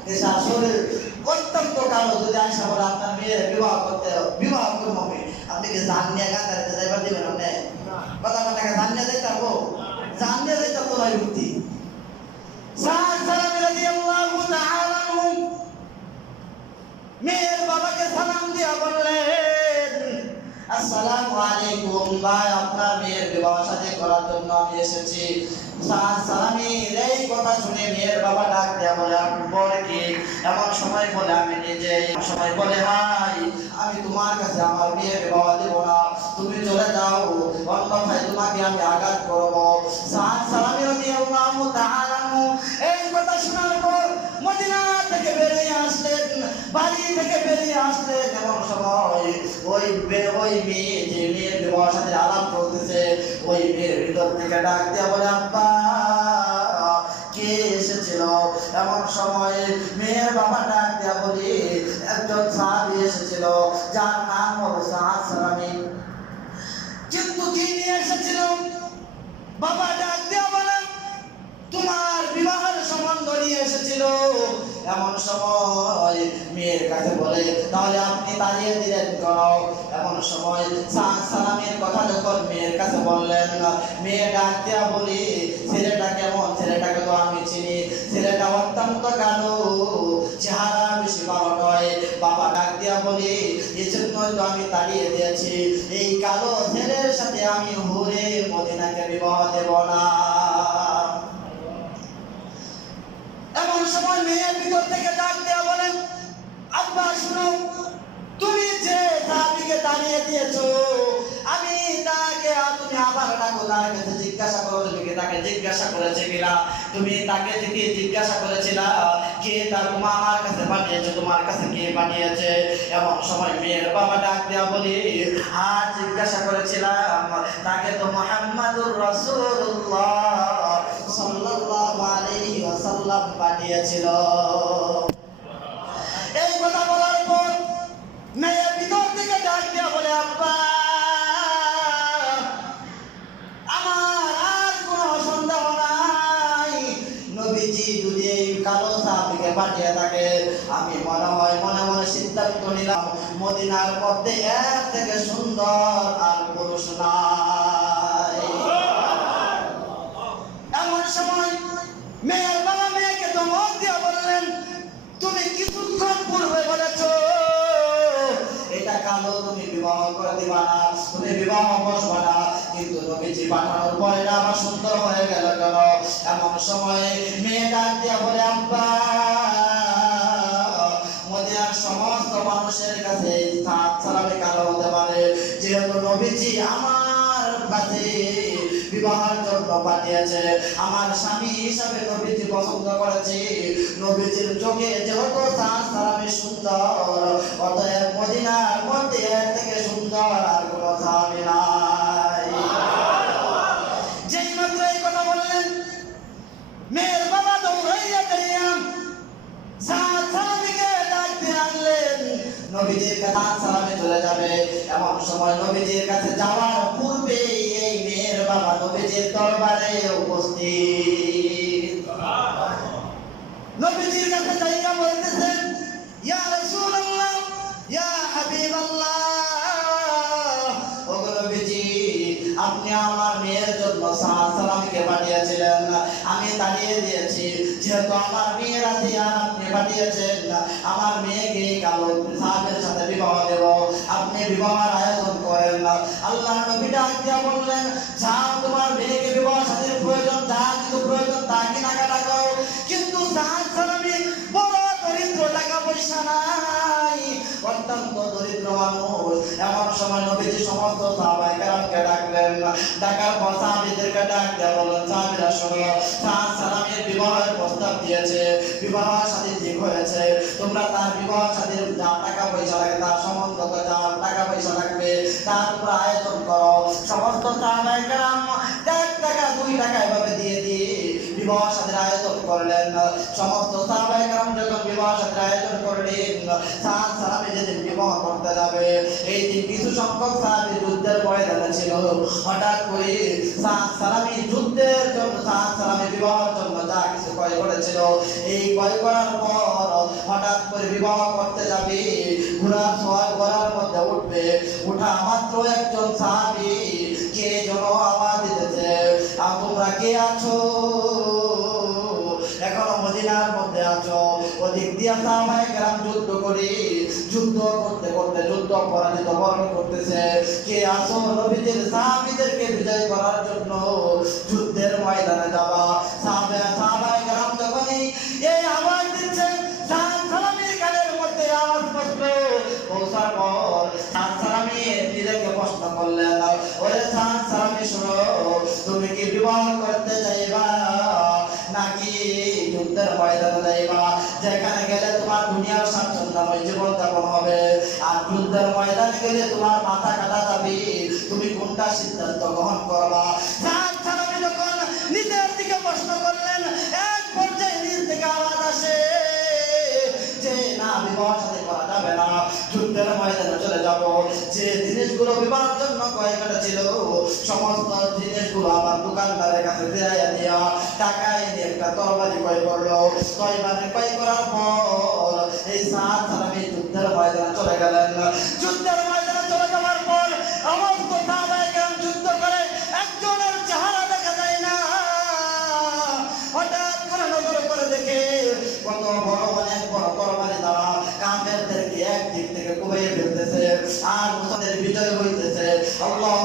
নেশা শরীর অত্যন্ত কালো যদি আয়সা বলে আপনার মেয়ের বিবাহ করবো হবে, আপনি কি জান নিয়ে গান গাইতে যাইবার দিবেন? আপনি কথা টাকা জান নিয়ে যাইতে পারবো? জান নিয়ে যাইতে তো ভাই ব্যক্তি মেয়ের বাবাকে সালাম দিয়া বললেন, আসসালামু আলাইকুম ভাই, আপনার মেয়ের বিবাহ শাদী করার জন্য আমি এসেছি। সালামের এই কথা শুনে মেয়ের বাবা ডাক দেয়া বলে, আপনি বলে কি? এমন সময় বলে আমি নিজে, সময় বলে ভাই আমি তোমার কাছে আমার মেয়ের বিবাহ দেব না, তুমি চলে যাও, অন্যথায় তোমাকে আমি আঘাত করবো। সালামি রাদিয়াল্লাহু তাআলা এই কথা শোনার পর মদিনা থেকে বেরিয়ে আসলেন, বাড়ি থেকে বেরিয়ে আসলেন। এমন সময় ওই মেয়ে, যে মেয়ের বিবাহের সাথে আলাপ করতেছে, ওই মেয়ের ভিতর থেকে ডাক দিয়া বলে, আব্বা কে এসেছিল? এমন সময় মেয়ের বাবা ডাক দিয়া বলি, একজন সাহাবী এসেছিল যার নাম হলো সাদ সালামি। কিন্তু কি নিয়ে এসেছিল? বাবা ডাক দিয়া বলেন, তোমার বিবাহের সম্বন্ধ নিয়ে এসেছিল। এমন সময় মেয়ের কাছে বলে, তাহলে আপনি তাড়িয়ে দিলেন কেন? এমন সময় সালামের কথা যখন মেয়ের কাছে বললেন, মেয়ে ডাক দিয়া বলি, ছেলেটা কেমন? ছেলেটাকে তো আমি চিনি, ছেলেটা অত্যন্ত কালো, চেহারা বেশি ভালো নয়। বাবা ডাক দিয়া বলি, এই জন্যই তো আমি তাড়িয়ে দিয়েছি, এই কালো ছেলের সাথে আমি হুরে মদিনাকে বিবাহ দেব না। এমন সময় মেয়ের ভিতর থেকে ডাক দেয়া বলেন, আব্বা শুনো, তুমি যে সাহাবীকে দাঁড়িয়ে দিয়েছো, আমি তাকে, তুমি আবার ডাকো, তার কাছে জিজ্ঞাসা করো, তুমি কি তাকে জিজ্ঞাসা করেছে কিনা? তুমি তাকে কি জিজ্ঞাসা করেছিলা কে তার আমার কাছে পাঠিয়েছে, তোমার কাছে কে পাঠিয়েছে? এমন সময় মেয়ের বাবা ডাক দেয়া বলি, আর জিজ্ঞাসা করেছিলাম, তাকে তো মুহাম্মাদুর রাসূলুল্লাহ সাল্লাল্লাহু আলাইহি ওয়াসাল্লাম পাঠিয়েছিল। এই কথা বলার পর মেয়ের ভিতর থেকে ডাক দিয়া বলে, আব্বা আমার আর কোনো সন্দেহ নাই, নবীজি যদি এই কালো সাহাবীকে পাঠিয়ে থাকে, আমি মনে হয় মনে মনে সিদ্ধান্ত নিলাম, মদিনার মধ্যে এর থেকে সুন্দর আর পুরুষ নাই। এমন সময় মেয়ের বাবা মেয়েকে ধমক দিয়া বললেন, তুমি কিছুক্ষণ পূর্বে বলেছ এটা কালো, তুমি বিবাহ করে দিবা না, তুমি বিবাহ বসবা না, কিন্তু নবীজি পাঠানোর পরে না আমার সুন্দর হয়ে গেল কেন? এমন সময় মেয়ে ডাক দিয়া বলে, আব্বা মদিনার সমস্ত মানুষের কাছে সালামে কালো হতে পারে, যেহেতু নবীজি আমার কাছে বিবাহের জন্য পাঠিয়েছে, আমার স্বামী হিসাবে নবীজি পছন্দ করেছে, নবীজির চোখে যেহেতু সালামে সুন্দর, অতএব মদিনার মধ্যে এর থেকে সুন্দর আর কোনো সাহাবী নাই। যেই মাত্র এই কথা বললেন, মেয়ের বাবা দৌড়াইয়া গেলেন, সাহাবীকে ডাক দিয়ে আনলেন, নবীজির কাছে সালামে চলে যাবে। এমন সময় নবীজির কাছে যাওয়ার পূর্বে এই মেয়ের বাবা নবীজির দরবারে উপস্থিত। নবীজির কাছে যাইয়া বলতেছেন, ইয়া রাসূলুল্লাহ, ইয়া হাবিবাল্লাহ, ওগো নবীজি, আপনি আমার মেয়ের জন্য সালামকে পাঠিয়েছিলেন, আমি তাড়িয়ে দিয়েছি, যেহেতু আমার মেয়ের আছে আর আপনি পাঠিয়েছেন, আমার মেয়েকে কালো সাহাবীর সাথে বিবাহ দেব, আপনি বিবাহের আয়োজন করেন। আল্লাহ নবী ডাক দিয়া বললেন, যাও তোমার মেয়েকে বিবাহ সাথীর প্রয়োজন, যা কিছু প্রয়োজন তা কেনাকাটা করো, কিন্তু সালামি বড় দরিদ্র, টাকা পয়সা নাই, অত্যন্ত দরিদ্র মানুষ। এমন সময় নবীজি সমস্ত সাহাবায়ে কেরামকে ডাকলেন, ডাকার পর সাহাবীদেরকে ডাক দেয়া বললেন, সাহাবীরা শোনো, সালামের বিবাহের প্রস্তাব দিয়েছে, বিবাহ শাদী ঠিক হয়েছে, তোমরা তার বিবাহ শাদীর যা টাকা পয়সা লাগে, তার সম্বন্ধ যা টাকা পয়সা লাগবে তার উপর আয়োজন করো। সমস্ত সাহাবায়ে কেরাম 1 টাকা 2 টাকা এভাবে দিয়ে বিবাহ শাদীর আয়োজন করলেন। সমস্ত সাহাবায়ে কেরাম যখন বিবাহ শাদীর আয়োজন করলেন, সাদ সালামী যেদিন বিবাহ করতে যাবে, এই দিন কিছু সংখ্যক সাহাবী যুদ্ধের ময়দানে ছিল। হঠাৎ করে সাদ সালামী যুদ্ধের জন্য, সাদ সালামী বিবাহের জন্য যা কিছু ক্রয় করেছিল, এই ক্রয় করার পর হঠাৎ করে বিবাহ করতে যাবে, ঘোড়ার সওয়ার ঘোড়ার মধ্যে উঠবে, উঠা মাত্র একজন সাহাবী কে যেন আওয়াজ দিতেছে, আর তোমরা কে আছো? এখনো মদিনার মধ্যে আছো। ওদিক দিয়া সাহাবায়ে কেরাম যুদ্ধ করে, যুদ্ধ করতে করতে যুদ্ধ পরাজিত বরণ করতেছে। কে আছো? নবীদের সাহাবীদেরকে বিজয় করার জন্য যুদ্ধের ময়দানে যাবা। সাহাবায়ে কেরাম যখনই এই আওয়াজ দিচ্ছে, সাদ সালামীর কানের মধ্যে আওয়াজ পৌঁছলো। পৌঁছার পর সাদ সালামী নিজেকে প্রশ্ন করলেন, ওরে সাদ সালামী শোনো, তুমি কি বিবাহ করতে যাইবা নাকি যুদ্ধের ময়দানে যাইবা? যেখানে গেলে তোমার দুনিয়ার স্বাচ্ছন্দ্যময় জীবন যাপন হবে, আর যুদ্ধের ময়দানে গেলে তোমার মাথা কাটা যাবে, তুমি কোনটা সিদ্ধান্ত গ্রহণ করবা? সাদ সালামী যখন নিজের দিকে প্রশ্ন করলেন, এক পর্যায়ে নিজ থেকে আওয়াজ আসে যে না, বিবাহ শাদী করা যাবে না, যুদ্ধের ময়দানে চলে যাব। যে জিনিসগুলো বিবাহের জন্য ক্রয় করা ছিল, সমস্ত জিনিসগুলো আমার দোকানদারের কাছে ফিরাইয়া দিয়া টাকা এনে একটা তরবারি ক্রয় করলো। তরবারি ক্রয় করার পর এই সাদ সালামী যুদ্ধের ময়দানে চলে গেলেন। যুদ্ধের ময়দানে চলে যাওয়ার পর সমস্ত সাহাবায়ে কেরাম যুদ্ধ করে, একজনের চেহারা দেখা যায় না। হঠাৎ করে নজর করে দেখে কত বড় অনেক বড় তরবারি দ্বারা কাফেরদেরকে একদিক থেকে কুবাইয়ে ফেলতেছে, আর মুসলমানদের বিজয় হইতেছে। আল্লাহু